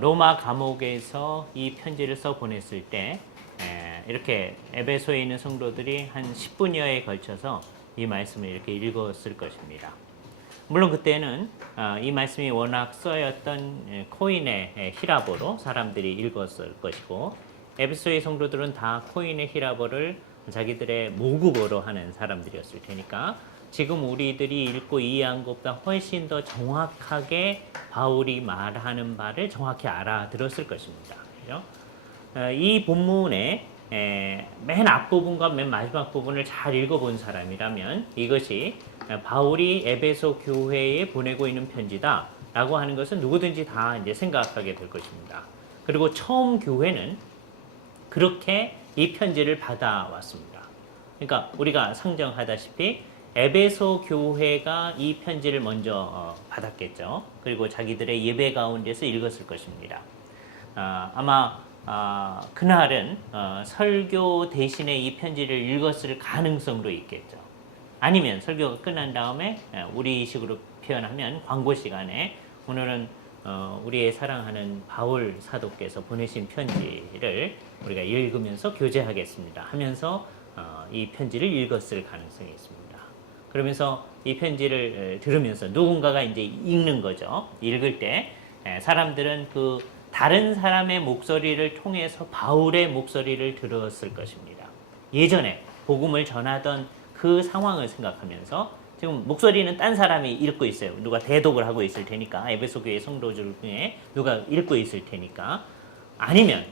로마 감옥에서 이 편지를 써 보냈을 때 이렇게 에베소에 있는 성도들이 한 10분여에 걸쳐서 이 말씀을 이렇게 읽었을 것입니다. 물론 그때는 이 말씀이 워낙 쓰였던 코인의 히라보로 사람들이 읽었을 것이고, 에베소의 성도들은 다 코인의 히라보를 자기들의 모국어로 하는 사람들이었을 테니까 지금 우리들이 읽고 이해한 것보다 훨씬 더 정확하게 바울이 말하는 바를 정확히 알아들었을 것입니다. 그렇죠? 이 본문의 맨 앞부분과 맨 마지막 부분을 잘 읽어본 사람이라면 이것이 바울이 에베소 교회에 보내고 있는 편지다라고 하는 것은 누구든지 다 이제 생각하게 될 것입니다. 그리고 처음 교회는 그렇게 이 편지를 받아왔습니다. 그러니까 우리가 상정하다시피 에베소 교회가 이 편지를 먼저 받았겠죠. 그리고 자기들의 예배 가운데서 읽었을 것입니다. 아마 그날은 설교 대신에 이 편지를 읽었을 가능성도 있겠죠. 아니면 설교가 끝난 다음에 우리식으로 표현하면 광고 시간에 오늘은 우리의 사랑하는 바울 사도께서 보내신 편지를 우리가 읽으면서 교제하겠습니다 하면서 이 편지를 읽었을 가능성이 있습니다. 그러면서 이 편지를 들으면서 누군가가 이제 읽는 거죠. 읽을 때 사람들은 그 다른 사람의 목소리를 통해서 바울의 목소리를 들었을 것입니다. 예전에 복음을 전하던 그 상황을 생각하면서 지금 목소리는 딴 사람이 읽고 있어요. 누가 대독을 하고 있을 테니까, 에베소 교회 성도들 중에 누가 읽고 있을 테니까. 아니면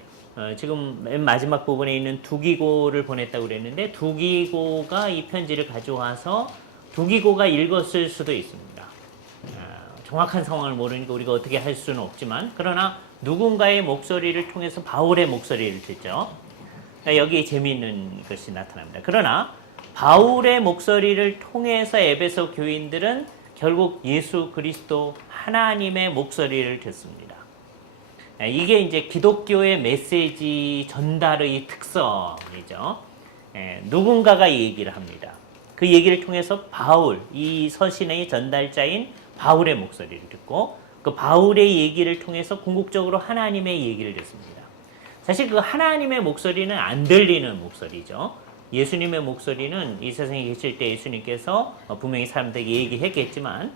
지금 맨 마지막 부분에 있는 두기고를 보냈다고 그랬는데 두기고가 이 편지를 가져와서 두기고가 읽었을 수도 있습니다. 정확한 상황을 모르니까 우리가 어떻게 할 수는 없지만, 그러나 누군가의 목소리를 통해서 바울의 목소리를 듣죠. 여기 재미있는 것이 나타납니다. 그러나 바울의 목소리를 통해서 에베소 교인들은 결국 예수 그리스도 하나님의 목소리를 듣습니다. 이게 이제 기독교의 메시지 전달의 특성이죠. 누군가가 이 얘기를 합니다. 그 얘기를 통해서 바울, 이 서신의 전달자인 바울의 목소리를 듣고 그 바울의 얘기를 통해서 궁극적으로 하나님의 얘기를 듣습니다. 사실 그 하나님의 목소리는 안 들리는 목소리죠. 예수님의 목소리는 이 세상에 계실 때 예수님께서 분명히 사람들에게 얘기했겠지만,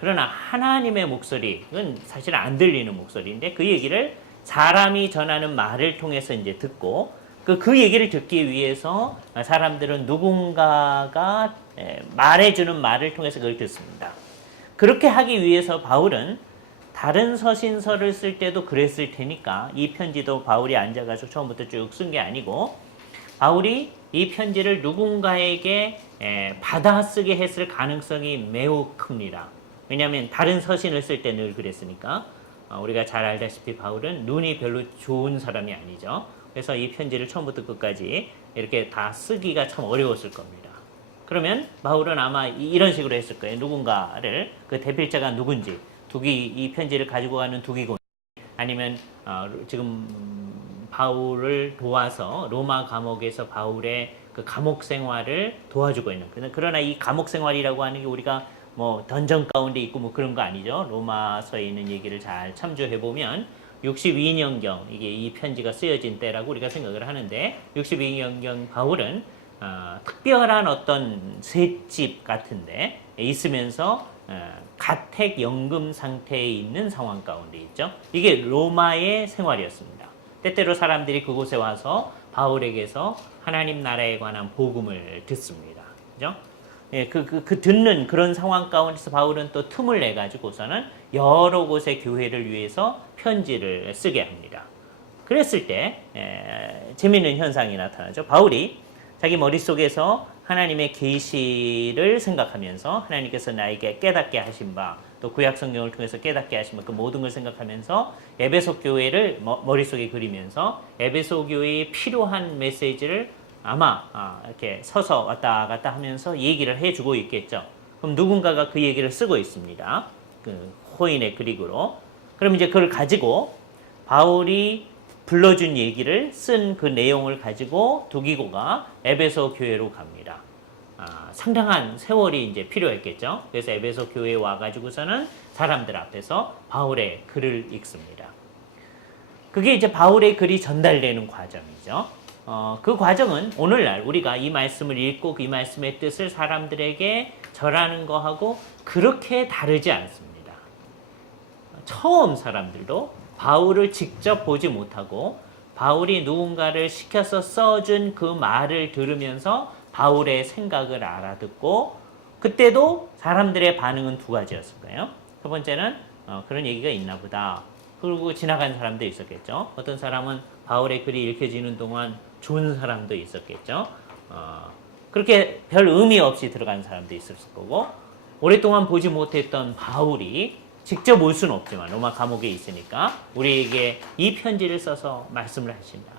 그러나 하나님의 목소리는 사실 안 들리는 목소리인데 그 얘기를 사람이 전하는 말을 통해서 이제 듣고 그 얘기를 듣기 위해서 사람들은 누군가가 말해주는 말을 통해서 그걸 듣습니다. 그렇게 하기 위해서 바울은 다른 서신서를 쓸 때도 그랬을 테니까 이 편지도 바울이 앉아가지고 처음부터 쭉 쓴 게 아니고 바울이 이 편지를 누군가에게 받아쓰게 했을 가능성이 매우 큽니다. 왜냐하면 다른 서신을 쓸 때 늘 그랬으니까. 우리가 잘 알다시피 바울은 눈이 별로 좋은 사람이 아니죠. 그래서 이 편지를 처음부터 끝까지 이렇게 다 쓰기가 참 어려웠을 겁니다. 그러면 바울은 아마 이런 식으로 했을 거예요. 누군가를, 그 대필자가 누군지, 이 편지를 가지고 가는 두기고, 아니면 지금 바울을 도와서 로마 감옥에서 바울의 그 감옥 생활을 도와주고 있는, 그러나 이 감옥 생활이라고 하는 게 우리가 뭐 던전 가운데 있고 뭐 그런 거 아니죠. 로마서에 있는 얘기를 잘 참조해 보면 62년경 이게 이 편지가 쓰여진 때라고 우리가 생각을 하는데, 62년경 바울은 특별한 어떤 셋집 같은데 있으면서 가택 연금 상태에 있는 상황 가운데 있죠. 이게 로마의 생활이었습니다. 때때로 사람들이 그곳에 와서 바울에게서 하나님 나라에 관한 복음을 듣습니다. 그죠? 그 듣는 그런 상황 가운데서 바울은 또 틈을 내 가지고서는 여러 곳의 교회를 위해서 편지를 쓰게 합니다. 그랬을 때 재미있는 현상이 나타나죠. 바울이 자기 머릿속에서 하나님의 계시를 생각하면서 하나님께서 나에게 깨닫게 하신 바, 또 구약 성경을 통해서 깨닫게 하신 바, 그 모든 걸 생각하면서 에베소 교회를 머릿속에 그리면서 에베소 교회에 필요한 메시지를 아마 이렇게 서서 왔다 갔다 하면서 얘기를 해주고 있겠죠. 그럼 누군가가 그 얘기를 쓰고 있습니다. 그 호인의 그릭으로. 그럼 이제 그걸 가지고 바울이 불러준 얘기를 쓴 그 내용을 가지고 두기고가 에베소 교회로 갑니다. 상당한 세월이 이제 필요했겠죠. 그래서 에베소 교회에 와가지고서는 사람들 앞에서 바울의 글을 읽습니다. 그게 이제 바울의 글이 전달되는 과정이죠. 그 과정은 오늘날 우리가 이 말씀을 읽고 이 말씀의 뜻을 사람들에게 전하는 거하고 그렇게 다르지 않습니다. 처음 사람들도 바울을 직접 보지 못하고 바울이 누군가를 시켜서 써준 그 말을 들으면서 바울의 생각을 알아듣고 그때도 사람들의 반응은 두 가지였을 거예요. 첫 번째는 그런 얘기가 있나 보다. 그리고 지나간 사람도 있었겠죠. 어떤 사람은 바울의 글이 읽혀지는 동안 좋은 사람도 있었겠죠. 그렇게 별 의미 없이 들어간 사람도 있었을 거고 오랫동안 보지 못했던 바울이 직접 올 수는 없지만 로마 감옥에 있으니까 우리에게 이 편지를 써서 말씀을 하신다.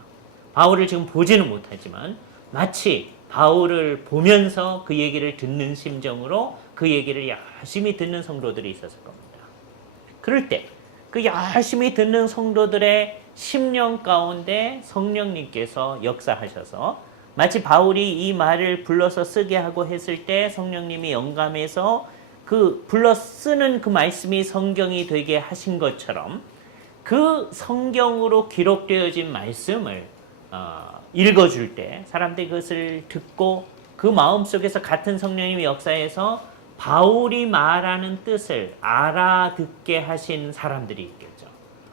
바울을 지금 보지는 못하지만 마치 바울을 보면서 그 얘기를 듣는 심정으로 그 얘기를 열심히 듣는 성도들이 있었을 겁니다. 그럴 때 그 열심히 듣는 성도들의 심령 가운데 성령님께서 역사하셔서 마치 바울이 이 말을 불러서 쓰게 하고 했을 때 성령님이 영감해서 그 불러 쓰는 그 말씀이 성경이 되게 하신 것처럼 그 성경으로 기록되어진 말씀을 읽어줄 때 사람들이 그것을 듣고 그 마음속에서 같은 성령님이 역사해서 바울이 말하는 뜻을 알아듣게 하신 사람들이 있겠죠.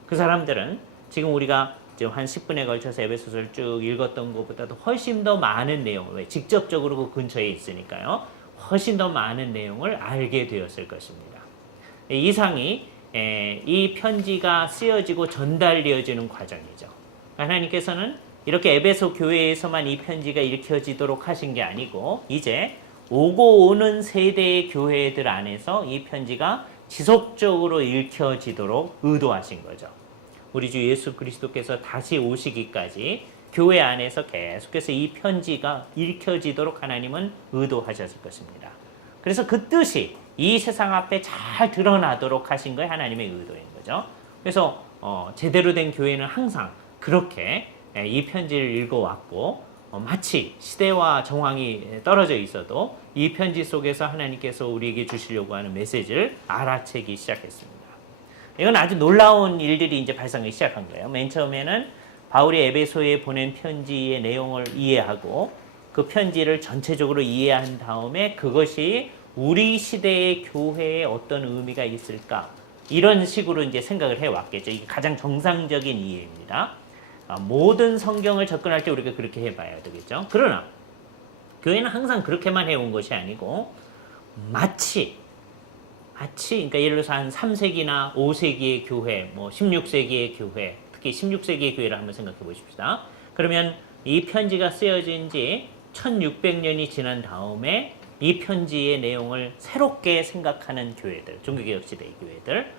그 사람들은 지금 우리가 지금 한 10분에 걸쳐서 에베소서를 쭉 읽었던 것보다도 훨씬 더 많은 내용을, 왜? 직접적으로 그 근처에 있으니까요. 훨씬 더 많은 내용을 알게 되었을 것입니다. 이상이 이 편지가 쓰여지고 전달되어지는 과정이죠. 하나님께서는 이렇게 에베소 교회에서만 이 편지가 읽혀지도록 하신 게 아니고 이제 오고 오는 세대의 교회들 안에서 이 편지가 지속적으로 읽혀지도록 의도하신 거죠. 우리 주 예수 그리스도께서 다시 오시기까지 교회 안에서 계속해서 이 편지가 읽혀지도록 하나님은 의도하셨을 것입니다. 그래서 그 뜻이 이 세상 앞에 잘 드러나도록 하신 거에 하나님의 의도인 거죠. 그래서 제대로 된 교회는 항상 그렇게 이 편지를 읽어왔고 마치 시대와 정황이 떨어져 있어도 이 편지 속에서 하나님께서 우리에게 주시려고 하는 메시지를 알아채기 시작했습니다. 이건 아주 놀라운 일들이 이제 발생하기 시작한 거예요. 맨 처음에는 바울이 에베소에 보낸 편지의 내용을 이해하고 그 편지를 전체적으로 이해한 다음에 그것이 우리 시대의 교회에 어떤 의미가 있을까 이런 식으로 이제 생각을 해왔겠죠. 이게 가장 정상적인 이해입니다. 모든 성경을 접근할 때 우리가 그렇게 해봐야 되겠죠. 그러나 교회는 항상 그렇게만 해온 것이 아니고 마치 그러니까 예를 들어서 한 3세기나 5세기의 교회, 뭐 16세기의 교회, 특히 16세기의 교회를 한번 생각해 보십시다. 그러면 이 편지가 쓰여진 지 1600년이 지난 다음에 이 편지의 내용을 새롭게 생각하는 교회들, 종교개혁 시대의 교회들,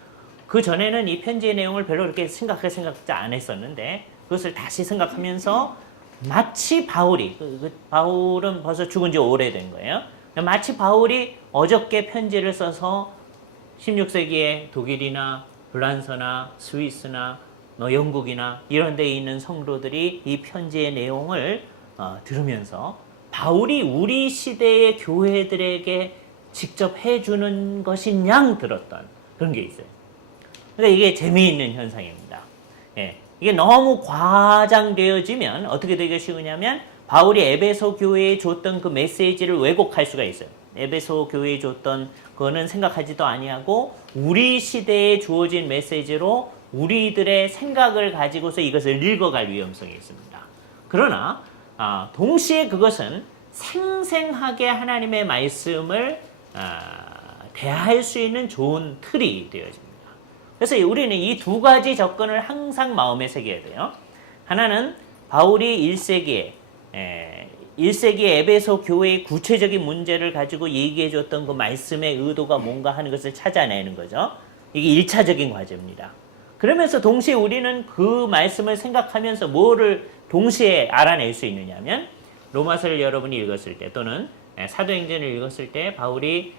그 전에는 이 편지의 내용을 별로 그렇게 생각하지 안 했었는데 그것을 다시 생각하면서 마치 바울이, 바울은 벌써 죽은 지 오래된 거예요. 마치 바울이 어저께 편지를 써서 16세기에 독일이나 프랑스나 스위스나 영국이나 이런 데에 있는 성도들이 이 편지의 내용을 들으면서 바울이 우리 시대의 교회들에게 직접 해주는 것인 양 들었던 그런 게 있어요. 그러니까 이게 재미있는 현상입니다. 예. 이게 너무 과장되어지면 어떻게 되기 쉬우냐면 바울이 에베소 교회에 줬던 그 메시지를 왜곡할 수가 있어요. 에베소 교회에 줬던 그거는 생각하지도 아니하고 우리 시대에 주어진 메시지로 우리들의 생각을 가지고서 이것을 읽어갈 위험성이 있습니다. 그러나 동시에 그것은 생생하게 하나님의 말씀을 대할 수 있는 좋은 틀이 되어집니다. 그래서 우리는 이 두 가지 접근을 항상 마음에 새겨야 돼요. 하나는 바울이 1세기에 에베소 교회의 구체적인 문제를 가지고 얘기해 줬던 그 말씀의 의도가 뭔가 하는 것을 찾아내는 거죠. 이게 1차적인 과제입니다. 그러면서 동시에 우리는 그 말씀을 생각하면서 뭐를 동시에 알아낼 수 있느냐면 로마서를 여러분이 읽었을 때 또는 사도행전을 읽었을 때 바울이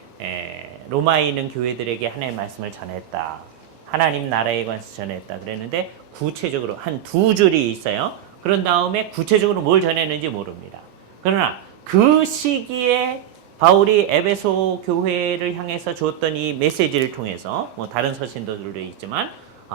로마에 있는 교회들에게 하나님의 말씀을 전했다. 하나님 나라에 관해서 전했다. 그랬는데 구체적으로 한 두 줄이 있어요. 그런 다음에 구체적으로 뭘 전했는지 모릅니다. 그러나 그 시기에 바울이 에베소 교회를 향해서 줬던 이 메시지를 통해서 뭐 다른 서신도들도 있지만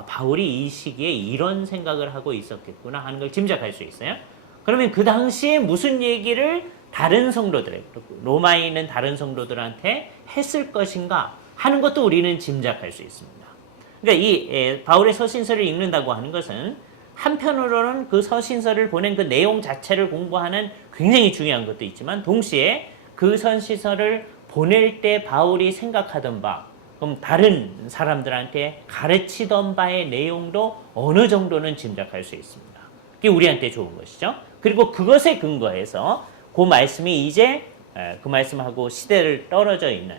바울이 이 시기에 이런 생각을 하고 있었겠구나 하는 걸 짐작할 수 있어요. 그러면 그 당시에 무슨 얘기를 다른 성도들에게, 로마에 있는 다른 성도들한테 했을 것인가 하는 것도 우리는 짐작할 수 있습니다. 그러니까 이 바울의 서신서를 읽는다고 하는 것은 한편으로는 그 서신서를 보낸 그 내용 자체를 공부하는 굉장히 중요한 것도 있지만 동시에 그 서신서를 보낼 때 바울이 생각하던 바, 그럼 다른 사람들한테 가르치던 바의 내용도 어느 정도는 짐작할 수 있습니다. 그게 우리한테 좋은 것이죠. 그리고 그것에 근거해서 그 말씀이 이제 그 말씀하고 시대를 떨어져 있는,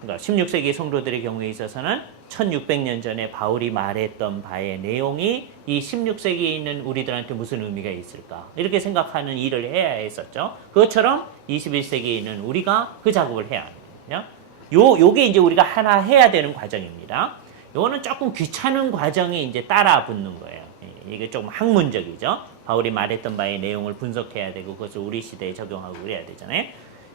그러니까 16세기 성도들의 경우에 있어서는 1600년 전에 바울이 말했던 바의 내용이 이 16세기에 있는 우리들한테 무슨 의미가 있을까? 이렇게 생각하는 일을 해야 했었죠. 그것처럼 21세기에 있는 우리가 그 작업을 해야 합니다. 요게 이제 우리가 하나 해야 되는 과정입니다. 요거는 조금 귀찮은 과정이 이제 따라 붙는 거예요. 이게 조금 학문적이죠. 바울이 말했던 바의 내용을 분석해야 되고 그것을 우리 시대에 적용하고 그래야 되잖아요.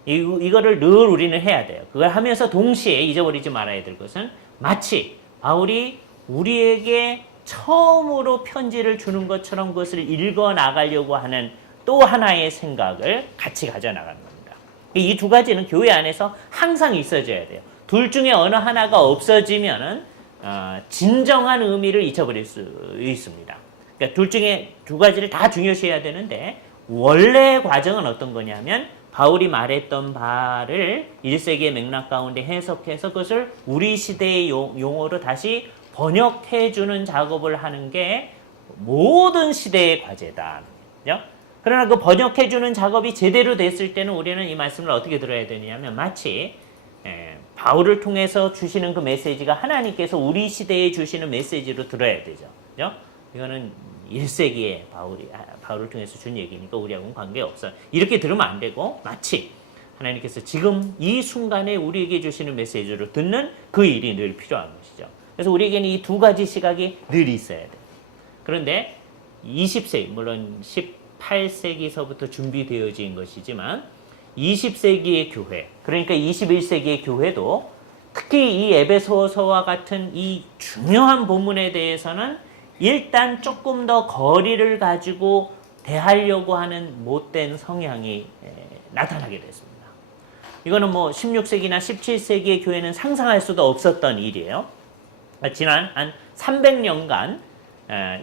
이거를 늘 우리는 해야 돼요. 그걸 하면서 동시에 잊어버리지 말아야 될 것은 마치 바울이 우리에게 처음으로 편지를 주는 것처럼 그것을 읽어 나가려고 하는 또 하나의 생각을 같이 가져나가는 겁니다. 이 두 가지는 교회 안에서 항상 있어져야 돼요. 둘 중에 어느 하나가 없어지면은 진정한 의미를 잊어버릴 수 있습니다. 그러니까 둘 중에 두 가지를 다 중요시해야 되는데 원래 과정은 어떤 거냐면 바울이 말했던 바를 1세기의 맥락 가운데 해석해서 그것을 우리 시대의 용어로 다시 번역해주는 작업을 하는 게 모든 시대의 과제다. 그죠? 그러나 그 번역해주는 작업이 제대로 됐을 때는 우리는 이 말씀을 어떻게 들어야 되냐면 마치 바울을 통해서 주시는 그 메시지가 하나님께서 우리 시대에 주시는 메시지로 들어야 되죠. 그죠? 이거는 1세기에 바울을 통해서 준 얘기니까 우리하고는 관계없어. 이렇게 들으면 안 되고 마치 하나님께서 지금 이 순간에 우리에게 주시는 메시지로 듣는 그 일이 늘 필요한 것이죠. 그래서 우리에게는 이 두 가지 시각이 늘 있어야 돼요. 그런데 20세기, 물론 18세기서부터 준비되어진 것이지만 20세기의 교회, 그러니까 21세기의 교회도 특히 이 에베소서와 같은 이 중요한 본문에 대해서는 일단 조금 더 거리를 가지고 대하려고 하는 못된 성향이 나타나게 됐습니다. 이거는 뭐 16세기나 17세기의 교회는 상상할 수도 없었던 일이에요. 지난 한 300년간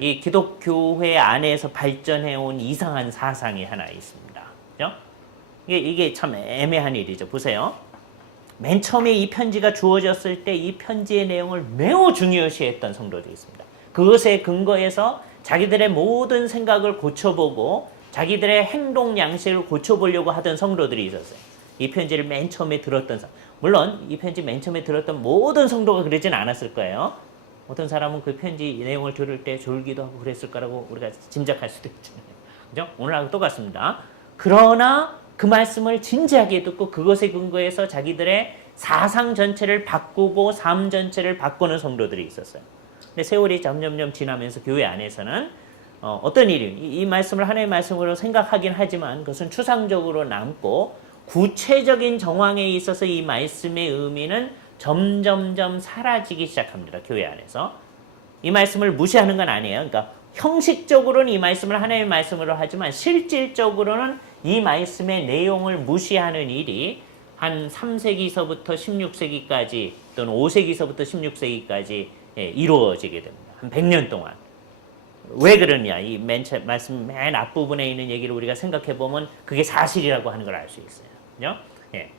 이 기독교회 안에서 발전해온 이상한 사상이 하나 있습니다. 그죠? 이게 참 애매한 일이죠. 보세요. 맨 처음에 이 편지가 주어졌을 때 이 편지의 내용을 매우 중요시했던 성도들이 있습니다. 그것에 근거해서 자기들의 모든 생각을 고쳐보고 자기들의 행동 양식을 고쳐보려고 하던 성도들이 있었어요. 이 편지를 맨 처음에 들었던 사람. 물론 이 편지 맨 처음에 들었던 모든 성도가 그러진 않았을 거예요. 어떤 사람은 그 편지 내용을 들을 때 졸기도 하고 그랬을 거라고 우리가 짐작할 수도 있잖아요. 그죠? 오늘하고 똑같습니다. 그러나 그 말씀을 진지하게 듣고 그것에 근거해서 자기들의 사상 전체를 바꾸고 삶 전체를 바꾸는 성도들이 있었어요. 근데 세월이 점점점 지나면서 교회 안에서는 어떤 일이 이 말씀을 하나님의 말씀으로 생각하긴 하지만 그것은 추상적으로 남고 구체적인 정황에 있어서 이 말씀의 의미는 점점점 사라지기 시작합니다. 교회 안에서. 이 말씀을 무시하는 건 아니에요. 그러니까 형식적으로는 이 말씀을 하나님의 말씀으로 하지만 실질적으로는 이 말씀의 내용을 무시하는 일이 한 3세기서부터 16세기까지 또는 5세기서부터 16세기까지 이루어지게 됩니다. 한 100년 동안. 왜 그러냐? 이 말씀 맨 앞부분에 있는 얘기를 우리가 생각해 보면 그게 사실이라고 하는 걸 알 수 있어요. 그죠? 예.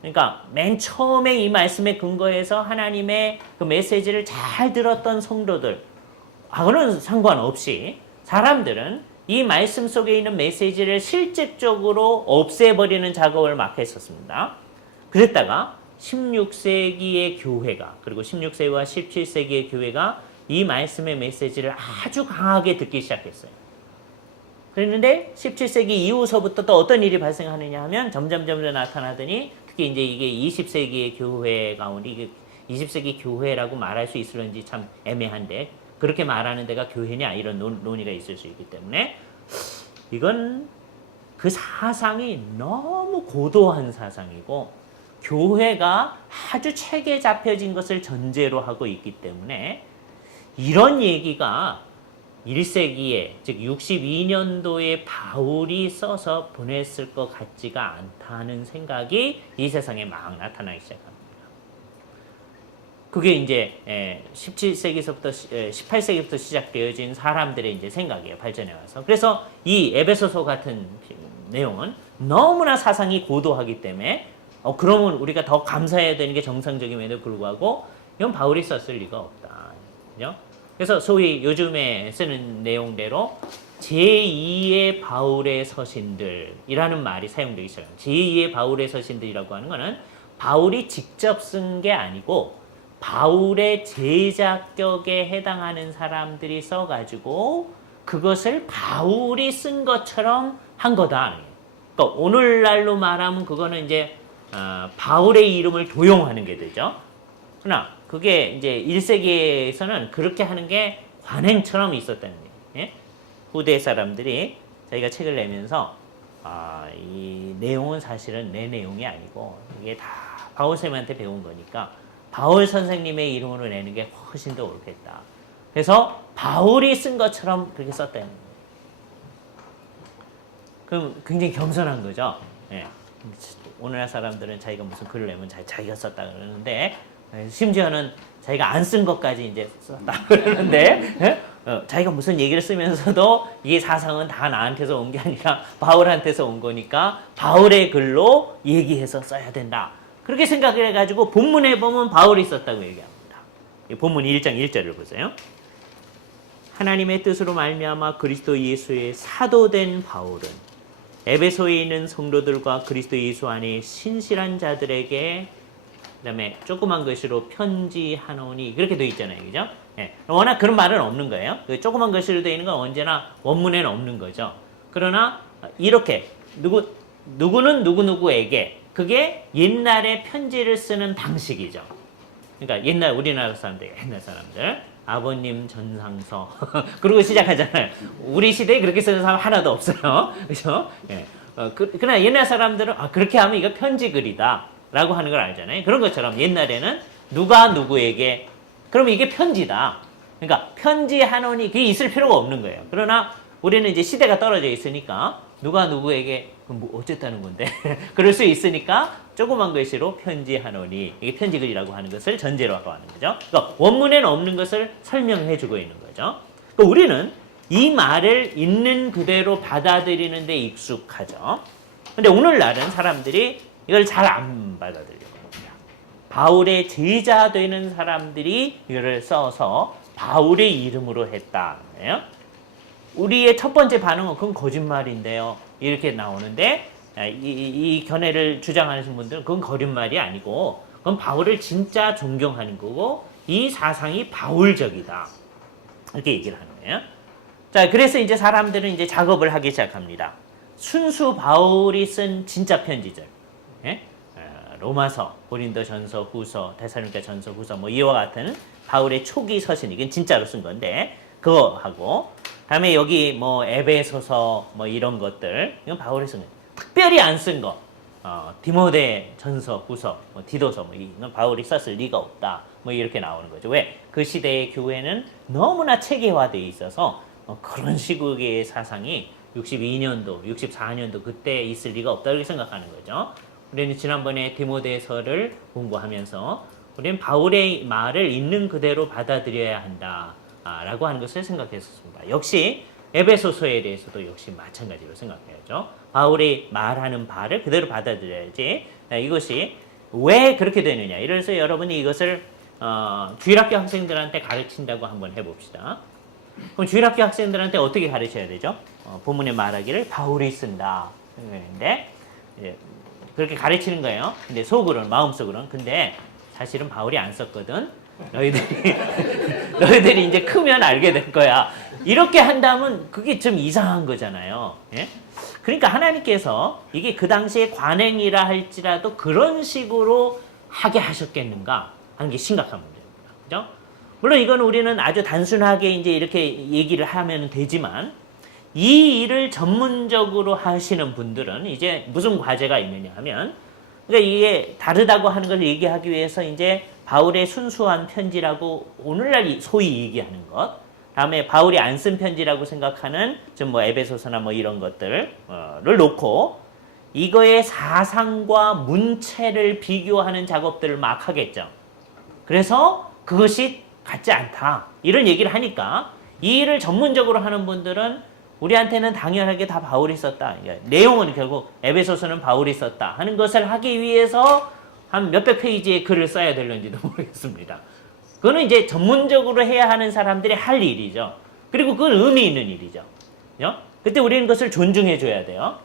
그러니까 맨 처음에 이 말씀에 근거해서 하나님의 그 메시지를 잘 들었던 성도들, 하고는 상관없이 사람들은 이 말씀 속에 있는 메시지를 실질적으로 없애버리는 작업을 막 했었습니다. 그랬다가 16세기의 교회가, 그리고 16세기와 17세기의 교회가 이 말씀의 메시지를 아주 강하게 듣기 시작했어요. 그랬는데 17세기 이후서부터 또 어떤 일이 발생하느냐 하면 점점 나타나더니 특히 이제 이게 20세기의 교회 가운데 이게 20세기 교회라고 말할 수 있을런지 참 애매한데 그렇게 말하는 데가 교회냐 이런 논의가 있을 수 있기 때문에 이건 그 사상이 너무 고도한 사상이고 교회가 아주 체계 잡혀진 것을 전제로 하고 있기 때문에 이런 얘기가 1세기에 즉 62년도에 바울이 써서 보냈을 것 같지가 않다는 생각이 이 세상에 막 나타나기 시작합니다. 그게 이제 17세기서부터 18세기부터 시작되어진 사람들의 이제 생각이에요. 발전해 와서. 그래서 이 에베소서 같은 내용은 너무나 사상이 고도하기 때문에 그러면 우리가 더 감사해야 되는 게 정상적임에도 불구하고 이건 바울이 썼을 리가 없다. 그죠? 그래서 소위 요즘에 쓰는 내용대로 제2의 바울의 서신들이라는 말이 사용되기 시작합니다. 제2의 바울의 서신들이라고 하는 것은 바울이 직접 쓴 게 아니고 바울의 제자격에 해당하는 사람들이 써가지고 그것을 바울이 쓴 것처럼 한 거다. 그러니까 오늘날로 말하면 그거는 이제 바울의 이름을 도용하는 게 되죠. 그러나 그게 이제 1세기에서는 그렇게 하는 게 관행처럼 있었다는 얘기예요. 예? 후대 사람들이 자기가 책을 내면서 이 내용은 사실은 내 내용이 아니고 이게 다 바울 선생님한테 배운 거니까 바울 선생님의 이름으로 내는 게 훨씬 더 옳겠다. 그래서 바울이 쓴 것처럼 그렇게 썼다는 거예요. 그럼 굉장히 겸손한 거죠. 예. 오늘날 사람들은 자기가 무슨 글을 내면 자기가 썼다 그러는데 심지어는 자기가 안 쓴 것까지 이제 썼다 그러는데 자기가 무슨 얘기를 쓰면서도 이 사상은 다 나한테서 온 게 아니라 바울한테서 온 거니까 바울의 글로 얘기해서 써야 된다. 그렇게 생각을 해가지고 본문에 보면 바울이 썼다고 얘기합니다. 본문 1장 1절을 보세요. 하나님의 뜻으로 말미암아 그리스도 예수의 사도된 바울은 에베소에 있는 성도들과 그리스도 예수 안에 신실한 자들에게 그다음에 조그만 글씨로 편지하노니 그렇게 돼 있잖아요, 그죠? 예. 워낙 그런 말은 없는 거예요. 조그만 글씨로 되어 있는 건 언제나 원문에는 없는 거죠. 그러나 이렇게 누구는 누구에게 그게 옛날에 편지를 쓰는 방식이죠. 그러니까 옛날 우리나라 사람들, 옛날 사람들 아버님 전상서 그러고 시작하잖아요. 우리 시대에 그렇게 쓰는 사람 하나도 없어요. 그렇죠? 예. 그러나 옛날 사람들은 그렇게 하면 이거 편지 글이다 라고 하는 걸 알잖아요. 그런 것처럼 옛날에는 누가 누구에게 그러면 이게 편지다. 그러니까 편지하노니 그게 있을 필요가 없는 거예요. 그러나 우리는 이제 시대가 떨어져 있으니까 누가 누구에게 뭐 어쨌다는 건데 그럴 수 있으니까 조그만 글씨로 편지하노니 이게 편지글이라고 하는 것을 전제로 하고 하는 거죠. 그러니까 원문에는 없는 것을 설명해 주고 있는 거죠. 그러니까 우리는 이 말을 있는 그대로 받아들이는 데 익숙하죠. 근데 오늘날은 사람들이 이걸 잘 안 받아들이는 겁니다. 바울의 제자 되는 사람들이 이거를 써서 바울의 이름으로 했다예요. 우리의 첫 번째 반응은 그건 거짓말인데요. 이렇게 나오는데 이 견해를 주장하시는 분들은 그건 거짓말이 아니고 그건 바울을 진짜 존경하는 거고 이 사상이 바울적이다. 이렇게 얘기를 하는 거예요. 자, 그래서 이제 사람들은 이제 작업을 하기 시작합니다. 순수 바울이 쓴 진짜 편지들. 예? 로마서, 고린도전서, 후서, 데살로니가 전서, 후서 뭐 이와 같은 바울의 초기 서신 이건 진짜로 쓴 건데 그거 하고 다음에 여기 뭐 에베소서 뭐 이런 것들 이건 바울이 쓴 거예요. 특별히 안 쓴 거 디모데 전서, 후서, 뭐 디도서 뭐 이건 바울이 썼을 리가 없다. 뭐 이렇게 나오는 거죠. 왜? 그 시대의 교회는 너무나 체계화되어 있어서 그런 식의 사상이 62년도, 64년도 그때 있을 리가 없다 이렇게 생각하는 거죠. 우리는 지난번에 디모데서를 공부하면서 우리는 바울의 말을 있는 그대로 받아들여야 한다라고 하는 것을 생각했었습니다. 역시 에베소서에 대해서도 역시 마찬가지로 생각해야죠. 바울이 말하는 바를 그대로 받아들여야지. 이것이 왜 그렇게 되느냐. 이래서 여러분이 이것을 주일학교 학생들한테 가르친다고 한번 해봅시다. 그럼 주일학교 학생들한테 어떻게 가르쳐야 되죠? 본문에 말하기를 바울이 쓴다. 근데 그렇게 가르치는 거예요. 근데 속으로는 마음속으로는 근데 사실은 바울이 안 썼거든. 너희들이 이제 크면 알게 될 거야. 이렇게 한다면 그게 좀 이상한 거잖아요. 예? 그러니까 하나님께서 이게 그 당시에 관행이라 할지라도 그런 식으로 하게 하셨겠는가 하는 게 심각한 문제입니다. 그죠? 물론 이건 우리는 아주 단순하게 이제 이렇게 얘기를 하면 되지만 이 일을 전문적으로 하시는 분들은 이제 무슨 과제가 있느냐 하면 그러니까 이게 다르다고 하는 걸 얘기하기 위해서 이제 바울의 순수한 편지라고 오늘날 소위 얘기하는 것, 다음에 바울이 안 쓴 편지라고 생각하는 좀 뭐 에베소서나 뭐 이런 것들을 놓고 이거의 사상과 문체를 비교하는 작업들을 막 하겠죠. 그래서 그것이 같지 않다. 이런 얘기를 하니까 이 일을 전문적으로 하는 분들은 우리한테는 당연하게 다 바울이 썼다. 그러니까 내용은 결국 에베소서는 바울이 썼다 하는 것을 하기 위해서 한 몇백 페이지의 글을 써야 될는지도 모르겠습니다. 그거는 이제 전문적으로 해야 하는 사람들이 할 일이죠. 그리고 그건 의미 있는 일이죠. 그때 우리는 그것을 존중해 줘야 돼요.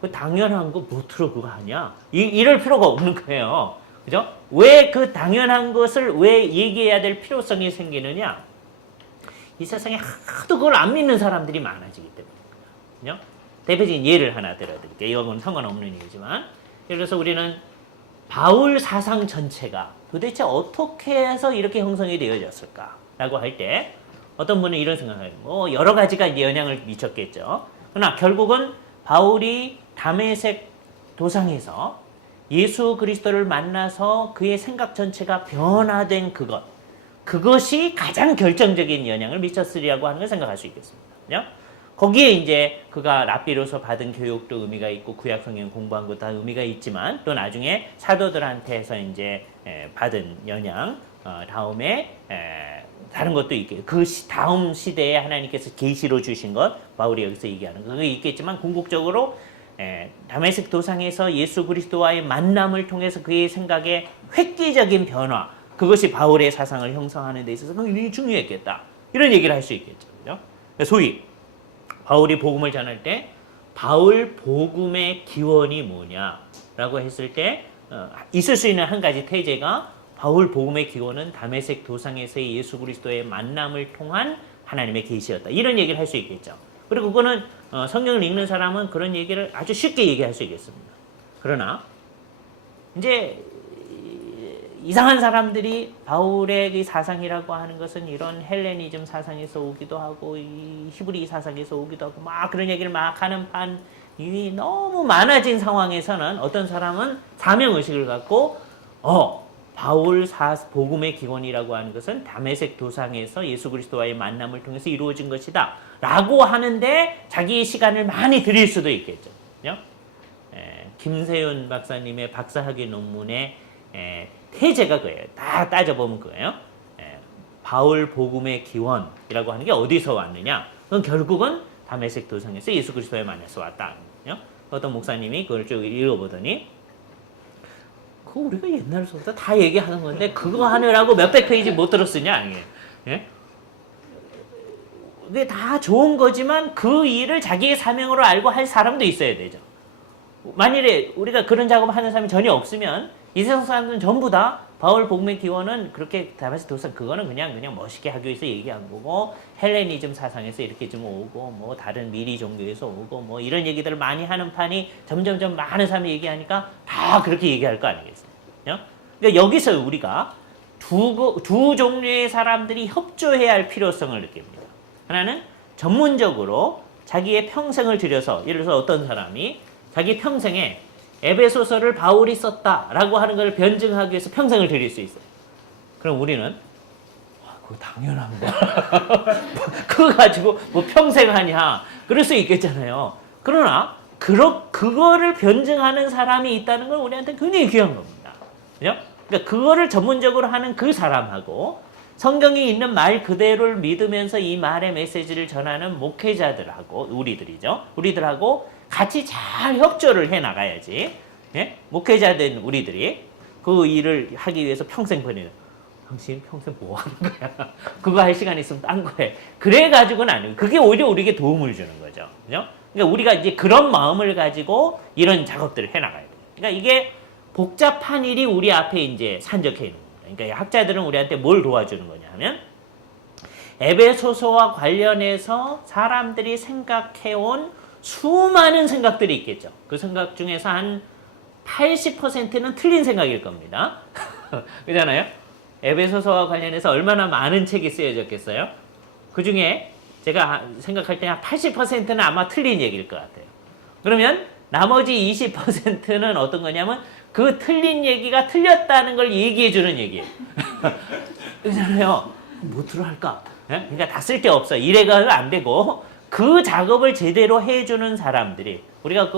그 당연한 거 뭐트로 그거 하냐? 이럴 필요가 없는 거예요. 그죠? 왜 그 당연한 것을 왜 얘기해야 될 필요성이 생기느냐? 이 세상에 하도 그걸 안 믿는 사람들이 많아지기 때문에. 대표적인 예를 하나 들어드릴게요. 이건 상관없는 얘기지만. 예를 들어서 우리는 바울 사상 전체가 도대체 어떻게 해서 이렇게 형성이 되어졌을까라고 할 때 어떤 분은 이런 생각을 해요. 뭐 여러 가지가 이제 영향을 미쳤겠죠. 그러나 결국은 바울이 다메섹 도상에서 예수 그리스도를 만나서 그의 생각 전체가 변화된 그것이 가장 결정적인 영향을 미쳤으리라고 하는 걸 생각할 수 있겠습니다. 거기에 이제 그가 랍비로서 받은 교육도 의미가 있고 구약 성경 공부한 것도 다 의미가 있지만 또 나중에 사도들한테서 이제 받은 영향, 다음에 다른 것도 있겠죠. 그 다음 시대에 하나님께서 계시로 주신 것, 바울이 여기서 얘기하는 그게 있겠지만 궁극적으로 다메섹 도상에서 예수 그리스도와의 만남을 통해서 그의 생각의 획기적인 변화, 그것이 바울의 사상을 형성하는 데 있어서 굉장히 중요했겠다. 이런 얘기를 할 수 있겠죠. 그렇죠? 소위 바울이 복음을 전할 때 바울 복음의 기원이 뭐냐라고 했을 때 있을 수 있는 한 가지 태제가 바울 복음의 기원은 다메섹 도상에서의 예수 그리스도의 만남을 통한 하나님의 계시였다. 이런 얘기를 할 수 있겠죠. 그리고 그거는 성경을 읽는 사람은 그런 얘기를 아주 쉽게 얘기할 수 있겠습니다. 그러나 이제 이상한 사람들이 바울의 이 사상이라고 하는 것은 이런 헬레니즘 사상에서 오기도 하고 이 히브리 사상에서 오기도 하고 막 그런 얘기를 막 하는 판이 너무 많아진 상황에서는 어떤 사람은 사명의식을 갖고 바울 복음의 기원이라고 하는 것은 다메섹 도상에서 예수 그리스도와의 만남을 통해서 이루어진 것이다 라고 하는데 자기의 시간을 많이 들일 수도 있겠죠. 김세윤 박사님의 박사학위 논문에 태제가 그거예요. 다 따져보면 그거예요. 바울 복음의 기원이라고 하는 게 어디서 왔느냐? 그건 결국은 다메섹 도상에서 예수 그리스도에 만나서 왔다. 어떤 목사님이 그걸 쭉 읽어보더니 그거 우리가 옛날부터 다 얘기하는 건데 그거 하느라고 몇백 페이지 못 들었으냐? 아니에요. 그게 다 좋은 거지만 그 일을 자기의 사명으로 알고 할 사람도 있어야 되죠. 만일에 우리가 그런 작업을 하는 사람이 전혀 없으면 이 세상 사람들은 전부 다 바울 복음의 기원은 그렇게 다메섹 도상 그거는 그냥 멋있게 하기 위해서 얘기한 거고 헬레니즘 사상에서 이렇게 좀 오고 뭐 다른 미리 종교에서 오고 뭐 이런 얘기들을 많이 하는 판이 점점점 많은 사람이 얘기하니까 다 그렇게 얘기할 거 아니겠어요? 그러니까 여기서 우리가 두 종류의 사람들이 협조해야 할 필요성을 느낍니다. 하나는 전문적으로 자기의 평생을 들여서 예를 들어서 어떤 사람이 자기 평생에 에베소서를 바울이 썼다라고 하는 걸 변증하기 위해서 평생을 들일 수 있어요. 그럼 우리는 그거 당연한 거야. 그거 가지고 뭐 평생 하냐. 그럴 수 있겠잖아요. 그러나 그거를 변증하는 사람이 있다는 건 우리한테 굉장히 귀한 겁니다. 그죠? 그러니까 그거를 전문적으로 하는 그 사람하고 성경이 있는 말 그대로를 믿으면서 이 말의 메시지를 전하는 목회자들하고 우리들하고 같이 잘 협조를 해 나가야지. 목회자된 우리들이 그 일을 하기 위해서 평생 보내는. 당신 평생 뭐 하는 거야? 그거 할 시간 있으면 딴 거 해. 그래가지고는 안 해요. 그게 오히려 우리에게 도움을 주는 거죠. 그죠? 그러니까 우리가 이제 그런 마음을 가지고 이런 작업들을 해 나가야 돼요. 그러니까 이게 복잡한 일이 우리 앞에 이제 산적해 있는 거예요. 그러니까 학자들은 우리한테 뭘 도와주는 거냐 하면 에베소서와 관련해서 사람들이 생각해온 수많은 생각들이 있겠죠. 그 생각 중에서 한 80%는 틀린 생각일 겁니다. 그렇잖아요? 에베소서와 관련해서 얼마나 많은 책이 쓰여졌겠어요? 그 중에 제가 생각할 때 한 80%는 아마 틀린 얘기일 것 같아요. 그러면 나머지 20%는 어떤 거냐면 그 틀린 얘기가 틀렸다는 걸 얘기해 주는 얘기예요. 그렇잖아요. 뭐로 할까? 그러니까 다 쓸 게 없어. 이래가 안 되고 그 작업을 제대로 해주는 사람들이 우리가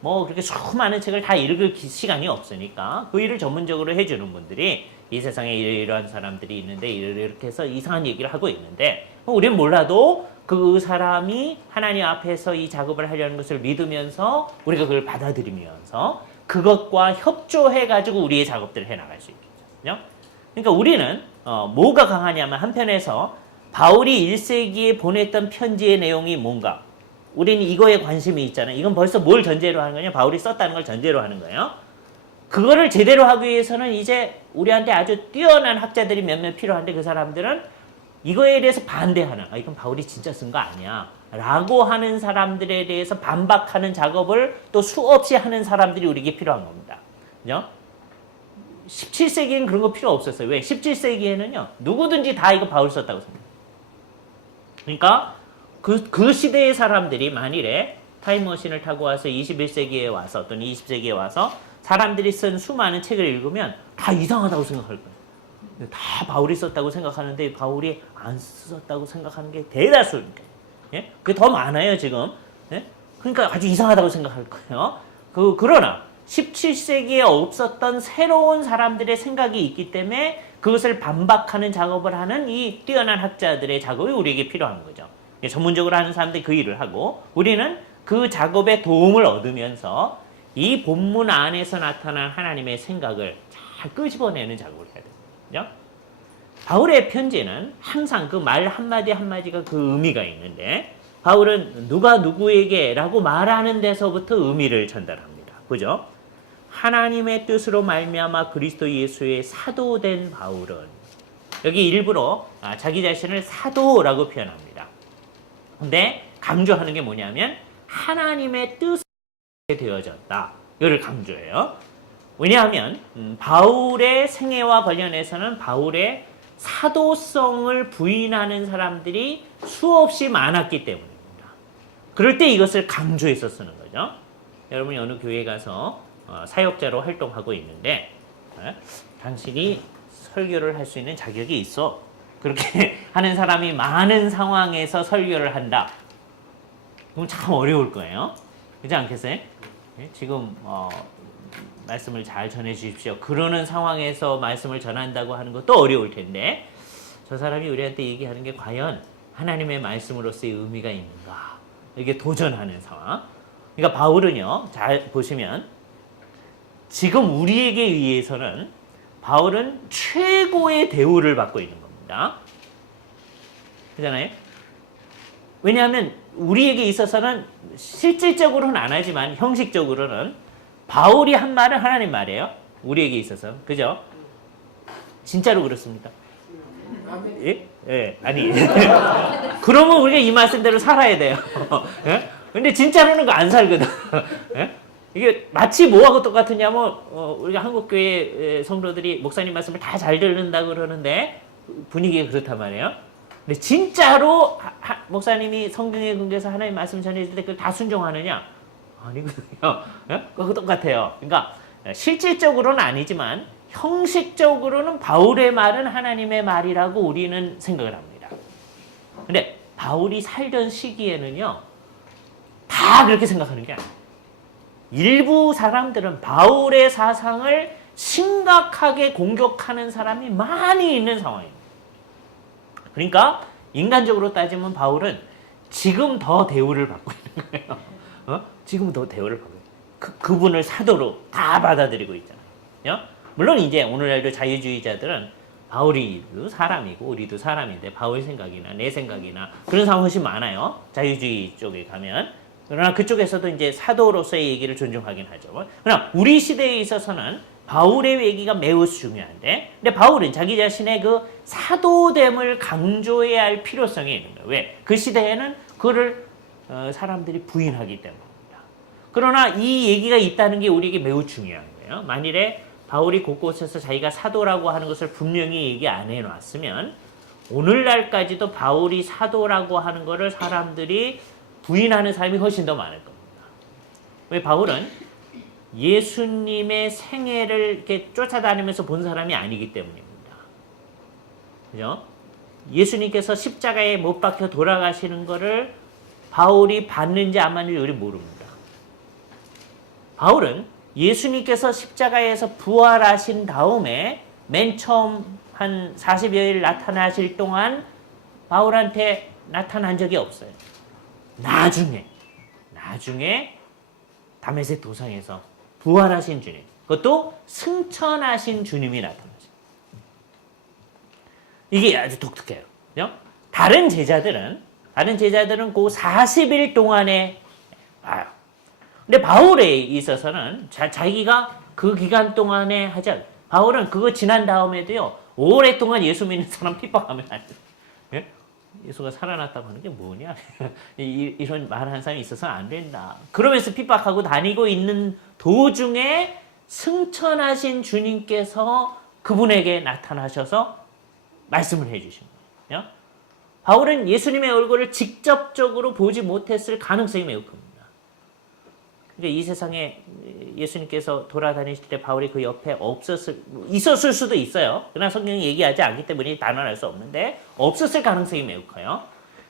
뭐 그렇게 수많은 책을 다 읽을 시간이 없으니까 그 일을 전문적으로 해주는 분들이 이 세상에 이러한 사람들이 있는데 이렇게 해서 이상한 얘기를 하고 있는데 우리는 몰라도 그 사람이 하나님 앞에서 이 작업을 하려는 것을 믿으면서 우리가 그걸 받아들이면서 그것과 협조해가지고 우리의 작업들을 해나갈 수 있겠죠. 그러니까 우리는 뭐가 강하냐면 한편에서 바울이 1세기에 보냈던 편지의 내용이 뭔가 우리는 이거에 관심이 있잖아요. 이건 벌써 뭘 전제로 하는 거냐? 바울이 썼다는 걸 전제로 하는 거예요. 그거를 제대로 하기 위해서는 이제 우리한테 아주 뛰어난 학자들이 몇몇 필요한데 그 사람들은 이거에 대해서 반대하는 이건 바울이 진짜 쓴 거 아니야 라고 하는 사람들에 대해서 반박하는 작업을 또 수없이 하는 사람들이 우리에게 필요한 겁니다. 그죠? 17세기에는 그런 거 필요 없었어요. 왜? 17세기에는요 누구든지 다 이거 바울 썼다고 생각해요. 그러니까 그 시대의 사람들이 만일에 타임머신을 타고 와서 21세기에 와서 또는 20세기에 와서 사람들이 쓴 수많은 책을 읽으면 다 이상하다고 생각할 거예요. 다 바울이 썼다고 생각하는데 바울이 안 썼다고 생각하는 게 대다수니까. 예? 그게 더 많아요 지금. 예? 그러니까 아주 이상하다고 생각할 거예요. 그러나 17세기에 없었던 새로운 사람들의 생각이 있기 때문에 그것을 반박하는 작업을 하는 이 뛰어난 학자들의 작업이 우리에게 필요한 거죠. 전문적으로 하는 사람들이 그 일을 하고 우리는 그 작업에 도움을 얻으면서 이 본문 안에서 나타난 하나님의 생각을 잘 끄집어내는 작업을 해야 되거든요. 바울의 편지는 항상 그 말 한마디 한마디가 그 의미가 있는데 바울은 누가 누구에게라고 말하는 데서부터 의미를 전달합니다. 그죠? 하나님의 뜻으로 말미암아 그리스도 예수의 사도된 바울은 여기 일부러 자기 자신을 사도라고 표현합니다. 근데 강조하는 게 뭐냐면 하나님의 뜻에 되어졌다. 이걸 강조해요. 왜냐하면 바울의 생애와 관련해서는 바울의 사도성을 부인하는 사람들이 수없이 많았기 때문입니다. 그럴 때 이것을 강조해서 쓰는 거죠. 여러분이 어느 교회에 가서 사역자로 활동하고 있는데 당신이 설교를 할 수 있는 자격이 있어. 그렇게 하는 사람이 많은 상황에서 설교를 한다. 그럼 참 어려울 거예요. 그렇지 않겠어요? 지금 말씀을 잘 전해 주십시오. 그러는 상황에서 말씀을 전한다고 하는 것도 어려울 텐데 저 사람이 우리한테 얘기하는 게 과연 하나님의 말씀으로서의 의미가 있는가? 이게 도전하는 상황. 그러니까 바울은요. 잘 보시면 지금 우리에게 의해서는 바울은 최고의 대우를 받고 있는 겁니다. 그렇잖아요? 왜냐하면 우리에게 있어서는 실질적으로는 안 하지만 형식적으로는 바울이 한 말은 하나님 말이에요. 우리에게 있어서. 그죠? 진짜로 그렇습니까? 예? 예, 아니. 그러면 우리가 이 말씀대로 살아야 돼요. 예? 근데 진짜로는 안 살거든. 예? 이게 마치 뭐하고 똑같으냐면 우리가 한국교회 성도들이 목사님 말씀을 다 잘 듣는다고 그러는데 분위기가 그렇단 말이에요. 근데 진짜로 목사님이 성경에 근거해서 하나님 말씀 전해줄 때 그걸 다 순종하느냐? 아니거든요. 예? 그거 똑같아요. 그러니까 실질적으로는 아니지만 형식적으로는 바울의 말은 하나님의 말이라고 우리는 생각을 합니다. 근데 바울이 살던 시기에는요. 다 그렇게 생각하는 게 아니에요. 일부 사람들은 바울의 사상을 심각하게 공격하는 사람이 많이 있는 상황입니다. 그러니까 인간적으로 따지면 바울은 지금 더 대우를 받고 있는 거예요. 지금 더 대우를 받고 있는 거예요. 그분을 사도로 다 받아들이고 있잖아요. 물론 이제 오늘날도 자유주의자들은 바울이도 사람이고 우리도 사람인데 바울 생각이나 내 생각이나 그런 사람 훨씬 많아요. 자유주의 쪽에 가면. 그러나 그쪽에서도 이제 사도로서의 얘기를 존중하긴 하죠. 그러나 우리 시대에 있어서는 바울의 얘기가 매우 중요한데, 근데 바울은 자기 자신의 그 사도됨을 강조해야 할 필요성이 있는 거예요. 왜? 그 시대에는 그를 사람들이 부인하기 때문입니다. 그러나 이 얘기가 있다는 게 우리에게 매우 중요한 거예요. 만일에 바울이 곳곳에서 자기가 사도라고 하는 것을 분명히 얘기 안 해놨으면 오늘날까지도 바울이 사도라고 하는 것을 사람들이 부인하는 사람이 훨씬 더 많을 겁니다. 왜? 바울은 예수님의 생애를 이렇게 쫓아다니면서 본 사람이 아니기 때문입니다. 그죠? 예수님께서 십자가에 못 박혀 돌아가시는 것을 바울이 봤는지 안 봤는지 우리 모릅니다. 바울은 예수님께서 십자가에서 부활하신 다음에 맨 처음 한 40여일 나타나실 동안 바울한테 나타난 적이 없어요. 나중에 다메섹 도상에서 부활하신 주님, 그것도 승천하신 주님이 나타나죠. 이게 아주 독특해요. 그죠? 다른 제자들은 그 40일 동안에 와요. 근데 바울에 있어서는 자기가 그 기간 동안에 하자. 바울은 그거 지난 다음에도요, 오랫동안 예수 믿는 사람 핍박하면 안 돼요. 예? 예수가 살아났다고 하는 게 뭐냐? 이런 말하는 사람이 있어서는 안 된다. 그러면서 핍박하고 다니고 있는 도중에 승천하신 주님께서 그분에게 나타나셔서 말씀을 해주신 거예요. 바울은 예수님의 얼굴을 직접적으로 보지 못했을 가능성이 매우 큽니다. 그러니까 이 세상에 예수님께서 돌아다니실 때 바울이 그 옆에 있었을 수도 있어요. 그러나 성경이 얘기하지 않기 때문에 단언할 수 없는데 없었을 가능성이 매우 커요.